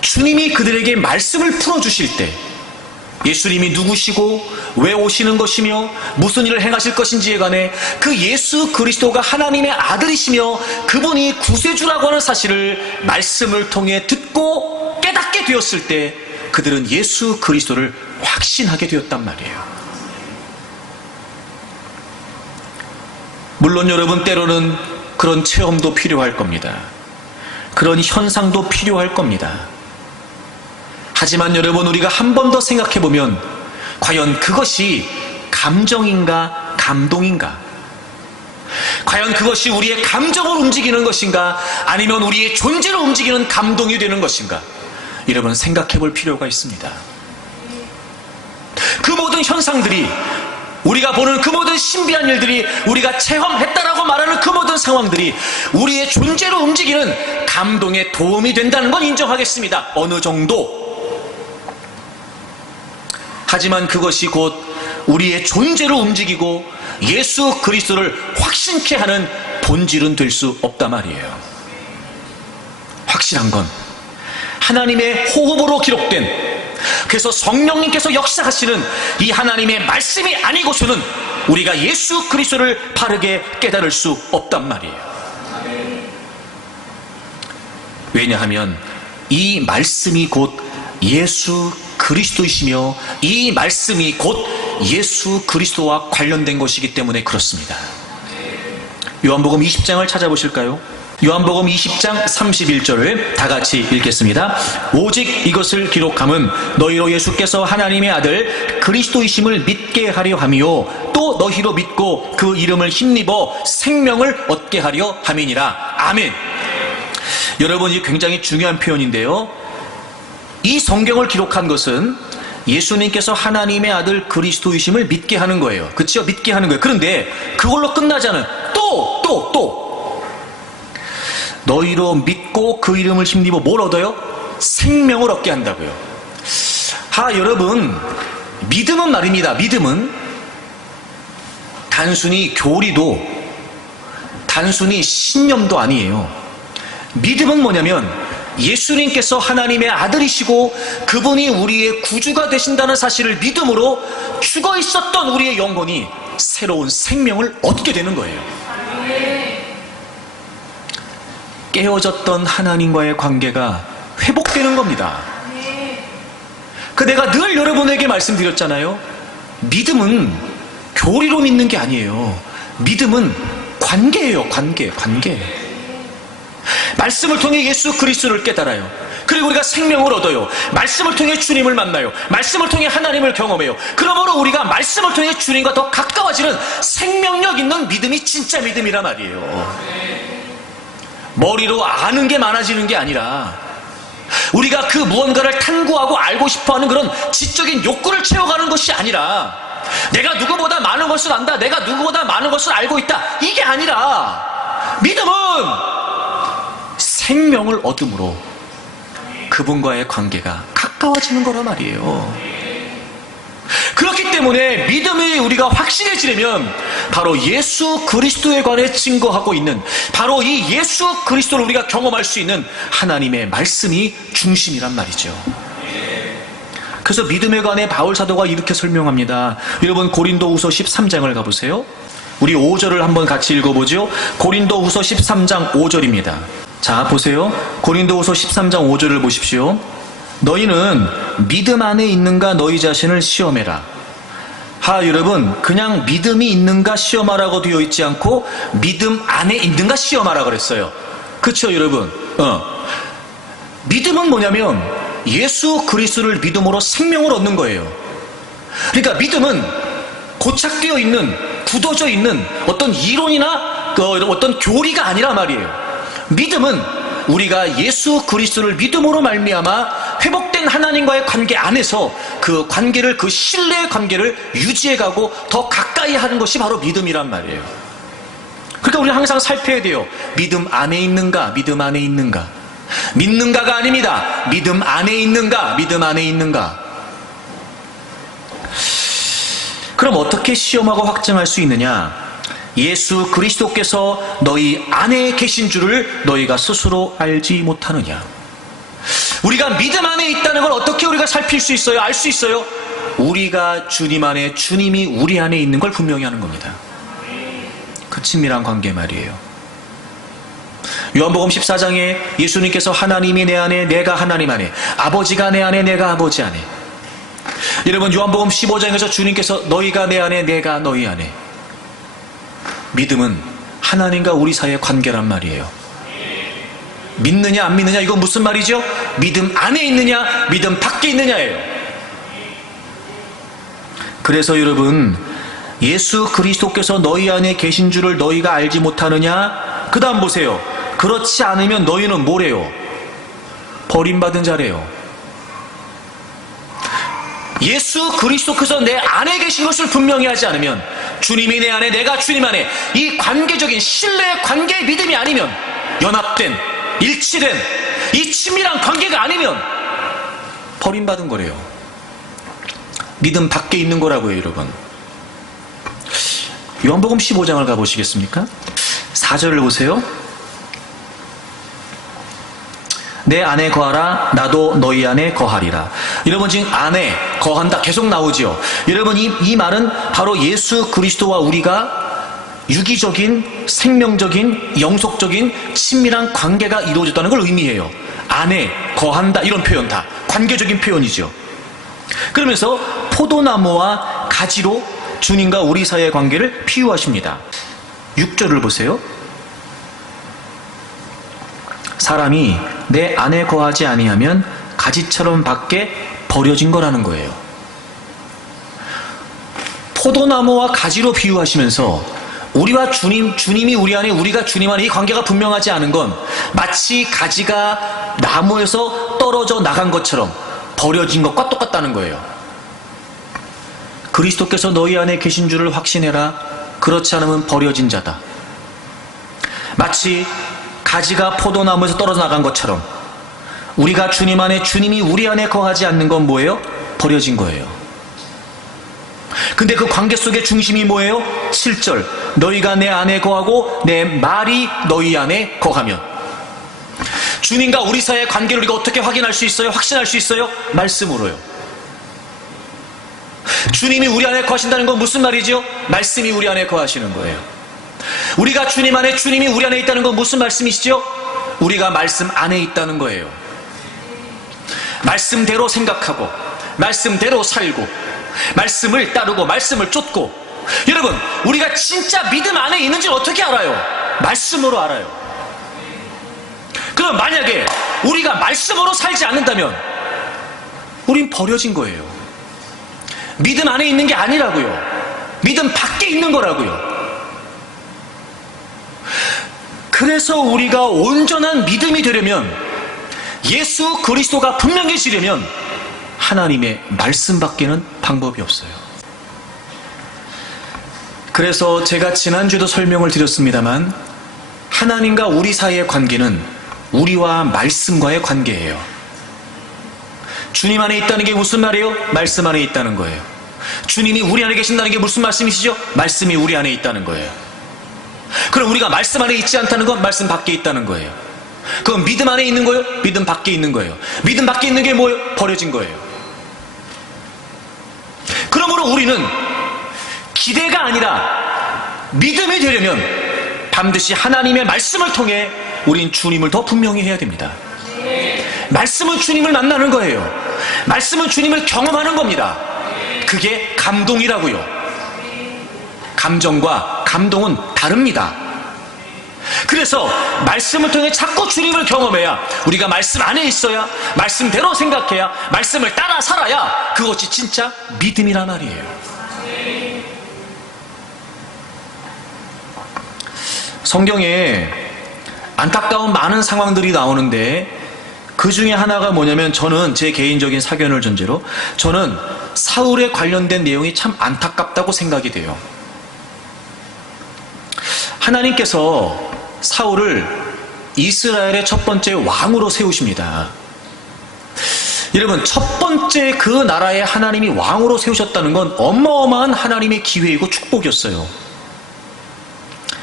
주님이 그들에게 말씀을 풀어주실 때, 예수님이 누구시고 왜 오시는 것이며 무슨 일을 행하실 것인지에 관해 그 예수 그리스도가 하나님의 아들이시며 그분이 구세주라고 하는 사실을 말씀을 통해 듣고 깨닫게 되었을 때 그들은 예수 그리스도를 확신하게 되었단 말이에요. 물론 여러분, 때로는 그런 체험도 필요할 겁니다. 그런 현상도 필요할 겁니다. 하지만 여러분, 우리가 한 번 더 생각해 보면 과연 그것이 감정인가 감동인가? 과연 그것이 우리의 감정을 움직이는 것인가? 아니면 우리의 존재를 움직이는 감동이 되는 것인가? 여러분, 생각해 볼 필요가 있습니다. 그 모든 현상들이, 우리가 보는 그 모든 신비한 일들이, 우리가 체험했다라고 말하는 그 모든 상황들이 우리의 존재로 움직이는 감동에 도움이 된다는 건 인정하겠습니다. 어느 정도. 하지만 그것이 곧 우리의 존재로 움직이고 예수 그리스도를 확신케 하는 본질은 될 수 없단 말이에요. 확실한 건 하나님의 호흡으로 기록된, 그래서 성령님께서 역사하시는 이 하나님의 말씀이 아니고서는 우리가 예수 그리스도를 바르게 깨달을 수 없단 말이에요. 왜냐하면 이 말씀이 곧 예수 그리스도이시며 이 말씀이 곧 예수 그리스도와 관련된 것이기 때문에 그렇습니다. 요한복음 20장을 찾아보실까요? 요한복음 20장 31절을 다 같이 읽겠습니다. 오직 이것을 기록함은 너희로 예수께서 하나님의 아들 그리스도이심을 믿게 하려 함이요 또 너희로 믿고 그 이름을 힘입어 생명을 얻게 하려 함이니라. 아멘. 여러분, 이 굉장히 중요한 표현인데요, 이 성경을 기록한 것은 예수님께서 하나님의 아들 그리스도이심을 믿게 하는 거예요. 그렇죠? 믿게 하는 거예요. 그런데 그걸로 끝나지 않은 또 너희로 믿고 그 이름을 힘입어 뭘 얻어요? 생명을 얻게 한다고요. 여러분, 믿음은 말입니다. 믿음은 단순히 교리도, 단순히 신념도 아니에요. 믿음은 뭐냐면 예수님께서 하나님의 아들이시고 그분이 우리의 구주가 되신다는 사실을 믿음으로 죽어 있었던 우리의 영혼이 새로운 생명을 얻게 되는 거예요. 깨어졌던 하나님과의 관계가 회복되는 겁니다. 내가 늘 여러분에게 말씀드렸잖아요. 믿음은 교리로 믿는 게 아니에요. 믿음은 관계예요. 관계. 말씀을 통해 예수 그리스도를 깨달아요. 그리고 우리가 생명을 얻어요. 말씀을 통해 주님을 만나요. 말씀을 통해 하나님을 경험해요. 그러므로 우리가 말씀을 통해 주님과 더 가까워지는 생명력 있는 믿음이 진짜 믿음이란 말이에요. 머리로 아는 게 많아지는 게 아니라 우리가 그 무언가를 탐구하고 알고 싶어하는 그런 지적인 욕구를 채워가는 것이 아니라 내가 누구보다 많은 것을 안다, 내가 누구보다 많은 것을 알고 있다, 이게 아니라 믿음은 생명을 얻음으로 그분과의 관계가 가까워지는 거란 말이에요. 그렇기 때문에 믿음이 우리가 확실해지려면 바로 예수 그리스도에 관해 증거하고 있는, 바로 이 예수 그리스도를 우리가 경험할 수 있는 하나님의 말씀이 중심이란 말이죠. 그래서 믿음에 관해 바울 사도가 이렇게 설명합니다. 여러분 고린도후서 13장을 가보세요. 우리 5절을 한번 같이 읽어보죠. 고린도후서 13장 5절입니다. 자, 보세요. 고린도후서 13장 5절을 보십시오. 너희는 믿음 안에 있는가 너희 자신을 시험해라. 여러분, 그냥 믿음이 있는가 시험하라고 되어 있지 않고 믿음 안에 있는가 시험하라 그랬어요. 그렇죠, 여러분? 믿음은 뭐냐면 예수 그리스도를 믿음으로 생명을 얻는 거예요. 그러니까 믿음은 고착되어 있는, 굳어져 있는 어떤 이론이나 어떤 교리가 아니라 말이에요. 믿음은 우리가 예수 그리스도를 믿음으로 말미암아 회복된 하나님과의 관계 안에서 그 관계를, 그 신뢰의 관계를 유지해가고 더 가까이 하는 것이 바로 믿음이란 말이에요. 그러니까 우리는 항상 살펴야 돼요. 믿음 안에 있는가, 믿음 안에 있는가. 믿는가가 아닙니다. 믿음 안에 있는가, 믿음 안에 있는가. 그럼 어떻게 시험하고 확증할 수 있느냐? 예수 그리스도께서 너희 안에 계신 줄을 너희가 스스로 알지 못하느냐? 우리가 믿음 안에 있다는 걸 어떻게 우리가 살필 수 있어요? 알 수 있어요? 우리가 주님 안에, 주님이 우리 안에 있는 걸 분명히 하는 겁니다. 그 친밀한 관계 말이에요. 요한복음 14장에 예수님께서 하나님이 내 안에, 내가 하나님 안에, 아버지가 내 안에, 내가 아버지 안에. 여러분, 요한복음 15장에서 주님께서 너희가 내 안에, 내가 너희 안에. 믿음은 하나님과 우리 사이의 관계란 말이에요. 믿느냐 안 믿느냐, 이건 무슨 말이죠? 믿음 안에 있느냐, 믿음 밖에 있느냐예요. 그래서 여러분, 예수 그리스도께서 너희 안에 계신 줄을 너희가 알지 못하느냐? 그 다음 보세요. 그렇지 않으면 너희는 뭐래요? 버림받은 자래요. 예수 그리스도께서 내 안에 계신 것을 분명히 하지 않으면, 주님이 내 안에, 내가 주님 안에, 이 관계적인 신뢰의 관계의 믿음이 아니면, 연합된, 일치된 이 친밀한 관계가 아니면 버림받은 거래요. 믿음 밖에 있는 거라고요, 여러분. 요한복음 15장을 가보시겠습니까? 4절을 보세요. 내 안에 거하라, 나도 너희 안에 거하리라. 여러분, 지금 안에 거한다 계속 나오죠. 여러분, 이 말은 바로 예수 그리스도와 우리가 유기적인, 생명적인, 영속적인 친밀한 관계가 이루어졌다는 걸 의미해요. 안에 거한다, 이런 표현 다 관계적인 표현이죠. 그러면서 포도나무와 가지로 주님과 우리 사이의 관계를 비유하십니다. 6절을 보세요. 사람이 내 안에 거하지 아니하면 가지처럼 밖에 버려진 거라는 거예요. 포도나무와 가지로 비유하시면서 우리와 주님이 우리 안에, 우리가 주님 안에, 이 관계가 분명하지 않은 건 마치 가지가 나무에서 떨어져 나간 것처럼 버려진 것과 똑같다는 거예요. 그리스도께서 너희 안에 계신 줄을 확신해라. 그렇지 않으면 버려진 자다. 마치 가지가 포도나무에서 떨어져 나간 것처럼 우리가 주님 안에, 주님이 우리 안에 거하지 않는 건 뭐예요? 버려진 거예요. 근데 그 관계 속의 중심이 뭐예요? 7절, 너희가 내 안에 거하고 내 말이 너희 안에 거하면. 주님과 우리 사이의 관계를 우리가 어떻게 확인할 수 있어요? 확신할 수 있어요? 말씀으로요. 주님이 우리 안에 거하신다는 건 무슨 말이죠? 말씀이 우리 안에 거하시는 거예요. 우리가 주님 안에, 주님이 우리 안에 있다는 건 무슨 말씀이시죠? 우리가 말씀 안에 있다는 거예요. 말씀대로 생각하고, 말씀대로 살고, 말씀을 따르고, 말씀을 쫓고. 여러분, 우리가 진짜 믿음 안에 있는지를 어떻게 알아요? 말씀으로 알아요. 그럼 만약에 우리가 말씀으로 살지 않는다면 우린 버려진 거예요. 믿음 안에 있는 게 아니라고요. 믿음 밖에 있는 거라고요. 그래서 우리가 온전한 믿음이 되려면, 예수 그리스도가 분명해지려면 하나님의 말씀밖에는 방법이 없어요. 그래서 제가 지난주에도 설명을 드렸습니다만, 하나님과 우리 사이의 관계는 우리와 말씀과의 관계예요. 주님 안에 있다는 게 무슨 말이에요? 말씀 안에 있다는 거예요. 주님이 우리 안에 계신다는 게 무슨 말씀이시죠? 말씀이 우리 안에 있다는 거예요. 그럼 우리가 말씀 안에 있지 않다는 건 말씀 밖에 있다는 거예요. 그럼 믿음 안에 있는 거예요? 믿음 밖에 있는 거예요. 믿음 밖에 있는 게 뭐예요? 버려진 거예요. 그러므로 우리는 기대가 아니라 믿음이 되려면 반드시 하나님의 말씀을 통해 우린 주님을 더 분명히 해야 됩니다. 말씀은 주님을 만나는 거예요. 말씀은 주님을 경험하는 겁니다. 그게 감동이라고요. 감정과 감동은 다릅니다. 그래서 말씀을 통해 자꾸 주님을 경험해야, 우리가 말씀 안에 있어야, 말씀대로 생각해야, 말씀을 따라 살아야 그것이 진짜 믿음이란 말이에요. 성경에 안타까운 많은 상황들이 나오는데 그 중에 하나가 뭐냐면, 저는 제 개인적인 사견을 전제로 저는 사울에 관련된 내용이 참 안타깝다고 생각이 돼요. 하나님께서 사울을 이스라엘의 첫 번째 왕으로 세우십니다. 여러분, 첫 번째 그 나라에 하나님이 왕으로 세우셨다는 건 어마어마한 하나님의 기회이고 축복이었어요.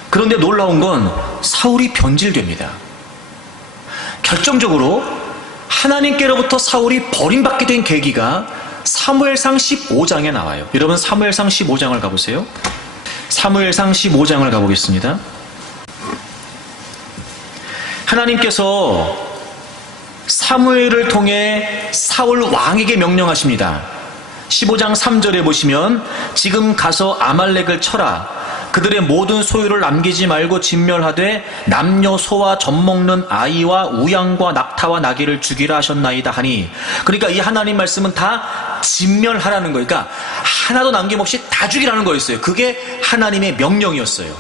그런데 놀라운 건 사울이 변질됩니다. 결정적으로 하나님께로부터 사울이 버림받게 된 계기가 사무엘상 15장에 나와요. 여러분, 사무엘상 15장을 가보세요. 사무엘상 15장을 가보겠습니다. 하나님께서 사무엘을 통해 사울 왕에게 명령하십니다. 15장 3절에 보시면, 지금 가서 아말렉을 쳐라. 그들의 모든 소유를 남기지 말고 진멸하되 남녀 소와 젖먹는 아이와 우양과 낙타와 나귀를 죽이라 하셨나이다 하니, 그러니까 이 하나님 말씀은 다 진멸하라는 거예요. 그러니까 하나도 남김없이 다 죽이라는 거였어요. 그게 하나님의 명령이었어요.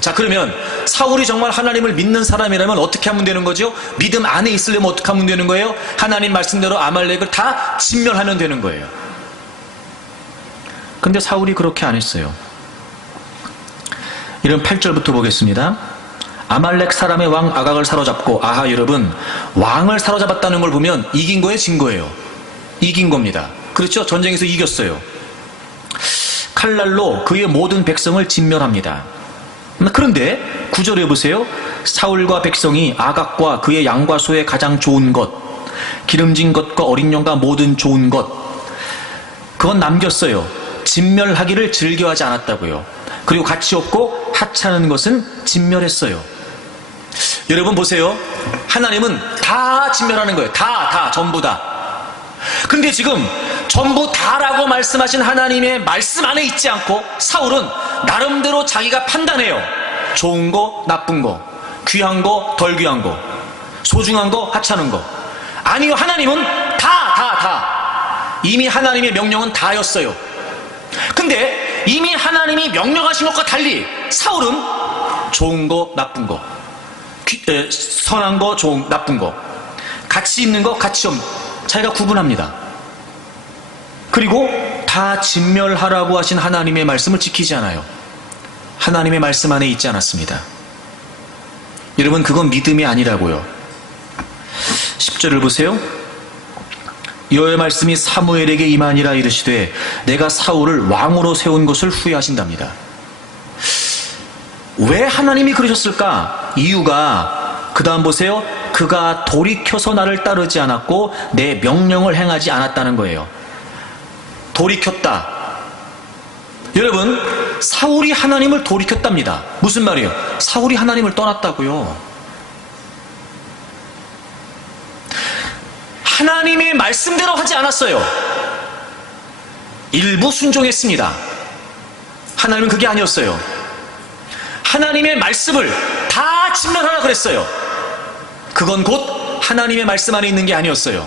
자, 그러면 사울이 정말 하나님을 믿는 사람이라면 어떻게 하면 되는 거죠? 믿음 안에 있으려면 어떻게 하면 되는 거예요? 하나님 말씀대로 아말렉을 다 진멸하면 되는 거예요. 근데 사울이 그렇게 안 했어요. 이런 8절부터 보겠습니다. 아말렉 사람의 왕 아각을 사로잡고, 아하, 여러분, 왕을 사로잡았다는 걸 보면 이긴 거예요, 진 거예요? 이긴 겁니다. 그렇죠? 전쟁에서 이겼어요. 칼날로 그의 모든 백성을 진멸합니다. 그런데 9절에 보세요. 사울과 백성이 아각과 그의 양과 소의 가장 좋은 것, 기름진 것과 어린 양과 모든 좋은 것, 그건 남겼어요. 진멸하기를 즐겨하지 않았다고요. 그리고 가치 없고 하찮은 것은 진멸했어요. 여러분 보세요. 하나님은 다 진멸하는 거예요. 다, 전부 다. 근데 지금 전부 다라고 말씀하신 하나님의 말씀 안에 있지 않고 사울은 나름대로 자기가 판단해요. 좋은 거, 나쁜 거, 귀한 거, 덜 귀한 거, 소중한 거, 하찮은 거. 아니요, 하나님은 다. 이미 하나님의 명령은 다였어요. 근데 이미 하나님이 명령하신 것과 달리 사울은 좋은 거, 나쁜 거, 선한 거, 좋은, 나쁜 거, 가치 있는 거, 가치 없는 거, 자기가 구분합니다. 그리고 다 진멸하라고 하신 하나님의 말씀을 지키지 않아요. 하나님의 말씀 안에 있지 않았습니다. 여러분, 그건 믿음이 아니라고요. 10절을 보세요. 여호와의 말씀이 사무엘에게 임하니라 이르시되 내가 사울을 왕으로 세운 것을 후회하신답니다. 왜 하나님이 그러셨을까? 이유가, 그 다음 보세요. 그가 돌이켜서 나를 따르지 않았고 내 명령을 행하지 않았다는 거예요. 돌이켰다. 여러분, 사울이 하나님을 돌이켰답니다. 무슨 말이에요? 사울이 하나님을 떠났다고요. 하나님의 말씀대로 하지 않았어요. 일부 순종했습니다. 하나님은 그게 아니었어요. 하나님의 말씀을 다 진멸하라 그랬어요. 그건 곧 하나님의 말씀 안에 있는 게 아니었어요.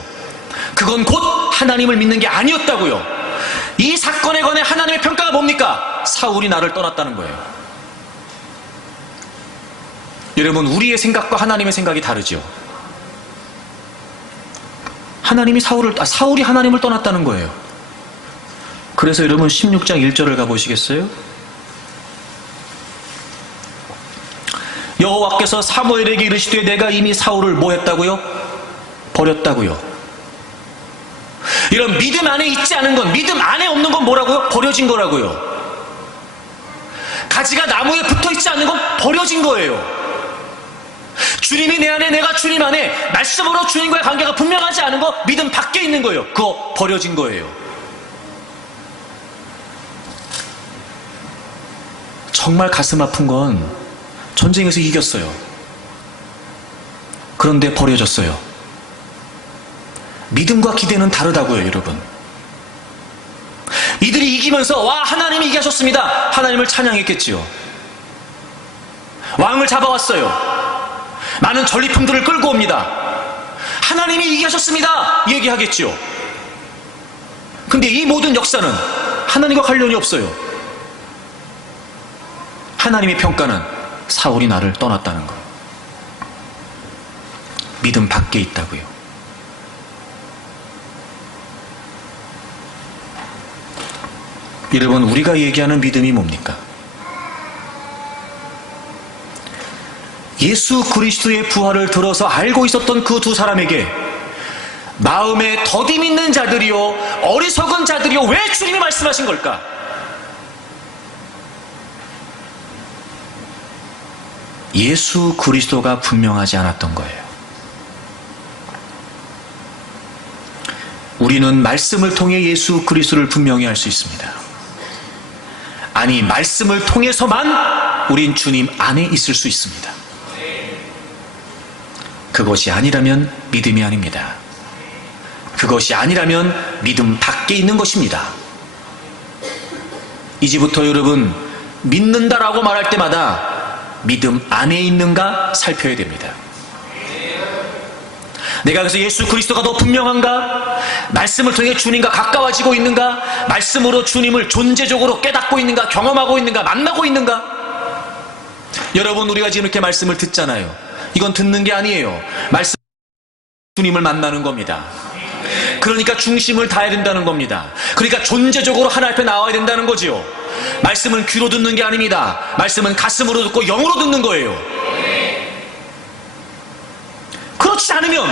그건 곧 하나님을 믿는 게 아니었다고요. 이 사건에 관해 하나님의 평가가 뭡니까? 사울이 나를 떠났다는 거예요. 여러분, 우리의 생각과 하나님의 생각이 다르죠. 사울이 하나님을 떠났다는 거예요. 그래서 여러분 16장 1절을 가보시겠어요? 여호와께서 사무엘에게 이르시되 내가 이미 사울을 뭐 했다고요? 버렸다고요. 이런 믿음 안에 있지 않은 건, 믿음 안에 없는 건 뭐라고요? 버려진 거라고요. 가지가 나무에 붙어 있지 않는 건 버려진 거예요. 주님이 내 안에, 내가 주님 안에, 말씀으로 주님과의 관계가 분명하지 않은 거, 믿음 밖에 있는 거예요. 그거 버려진 거예요. 정말 가슴 아픈 건 전쟁에서 이겼어요. 그런데 버려졌어요. 믿음과 기대는 다르다고요, 여러분. 이들이 이기면서 와, 하나님이 이기셨습니다. 하나님을 찬양했겠지요. 왕을 잡아왔어요. 많은 전리품들을 끌고 옵니다. 하나님이 이기하셨습니다 얘기하겠지요. 근데 이 모든 역사는 하나님과 관련이 없어요. 하나님의 평가는 사울이 나를 떠났다는 거. 믿음 밖에 있다고요. 여러분, 우리가 얘기하는 믿음이 뭡니까? 예수 그리스도의 부활을 들어서 알고 있었던 그 두 사람에게 마음에 더디 믿는 자들이요, 어리석은 자들이요, 왜 주님이 말씀하신 걸까? 예수 그리스도가 분명하지 않았던 거예요. 우리는 말씀을 통해 예수 그리스도를 분명히 알 수 있습니다. 아니, 말씀을 통해서만 우린 주님 안에 있을 수 있습니다. 그것이 아니라면 믿음이 아닙니다. 그것이 아니라면 믿음 밖에 있는 것입니다. 이제부터 여러분, 믿는다라고 말할 때마다 믿음 안에 있는가 살펴야 됩니다. 내가 그래서 예수 그리스도가 더 분명한가? 말씀을 통해 주님과 가까워지고 있는가? 말씀으로 주님을 존재적으로 깨닫고 있는가? 경험하고 있는가? 만나고 있는가? 여러분, 우리가 지금 이렇게 말씀을 듣잖아요. 이건 듣는 게 아니에요. 말씀, 주님을 만나는 겁니다. 그러니까 중심을 다해야 된다는 겁니다. 그러니까 존재적으로 하나님 앞에 나와야 된다는 거지요. 말씀은 귀로 듣는 게 아닙니다. 말씀은 가슴으로 듣고 영으로 듣는 거예요. 그렇지 않으면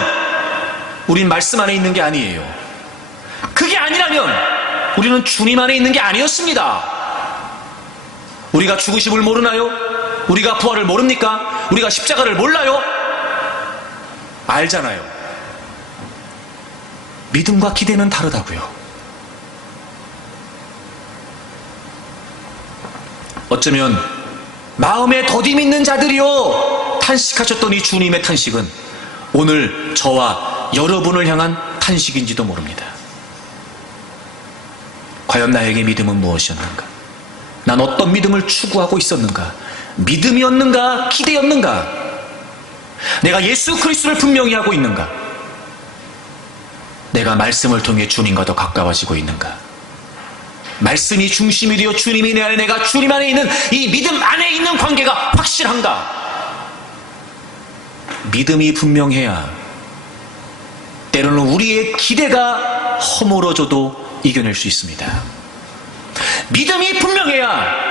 우린 말씀 안에 있는 게 아니에요. 그게 아니라면 우리는 주님 안에 있는 게 아니었습니다. 우리가 죽으심을 모르나요? 우리가 부활을 모릅니까? 우리가 십자가를 몰라요? 알잖아요. 믿음과 기대는 다르다고요. 어쩌면 마음에 더디 믿는 자들이요 탄식하셨던 이 주님의 탄식은 오늘 저와 여러분을 향한 탄식인지도 모릅니다. 과연 나에게 믿음은 무엇이었는가? 난 어떤 믿음을 추구하고 있었는가? 믿음이었는가? 기대였는가? 내가 예수 그리스도를 분명히 하고 있는가? 내가 말씀을 통해 주님과 더 가까워지고 있는가? 말씀이 중심이 되어 주님이 내 안에, 내가 주님 안에 있는 이 믿음 안에 있는 관계가 확실한가? 믿음이 분명해야 때로는 우리의 기대가 허물어져도 이겨낼 수 있습니다. 믿음이 분명해야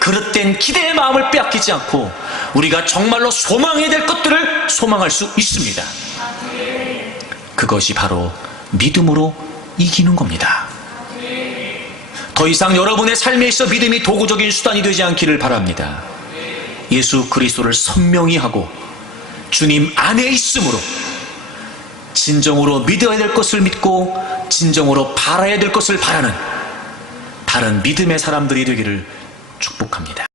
그릇된 기대의 마음을 빼앗기지 않고 우리가 정말로 소망해야 될 것들을 소망할 수 있습니다. 그것이 바로 믿음으로 이기는 겁니다. 더 이상 여러분의 삶에 있어 믿음이 도구적인 수단이 되지 않기를 바랍니다. 예수 그리스도를 선명히 하고 주님 안에 있으므로 진정으로 믿어야 될 것을 믿고 진정으로 바라야 될 것을 바라는 다른 믿음의 사람들이 되기를 축복합니다.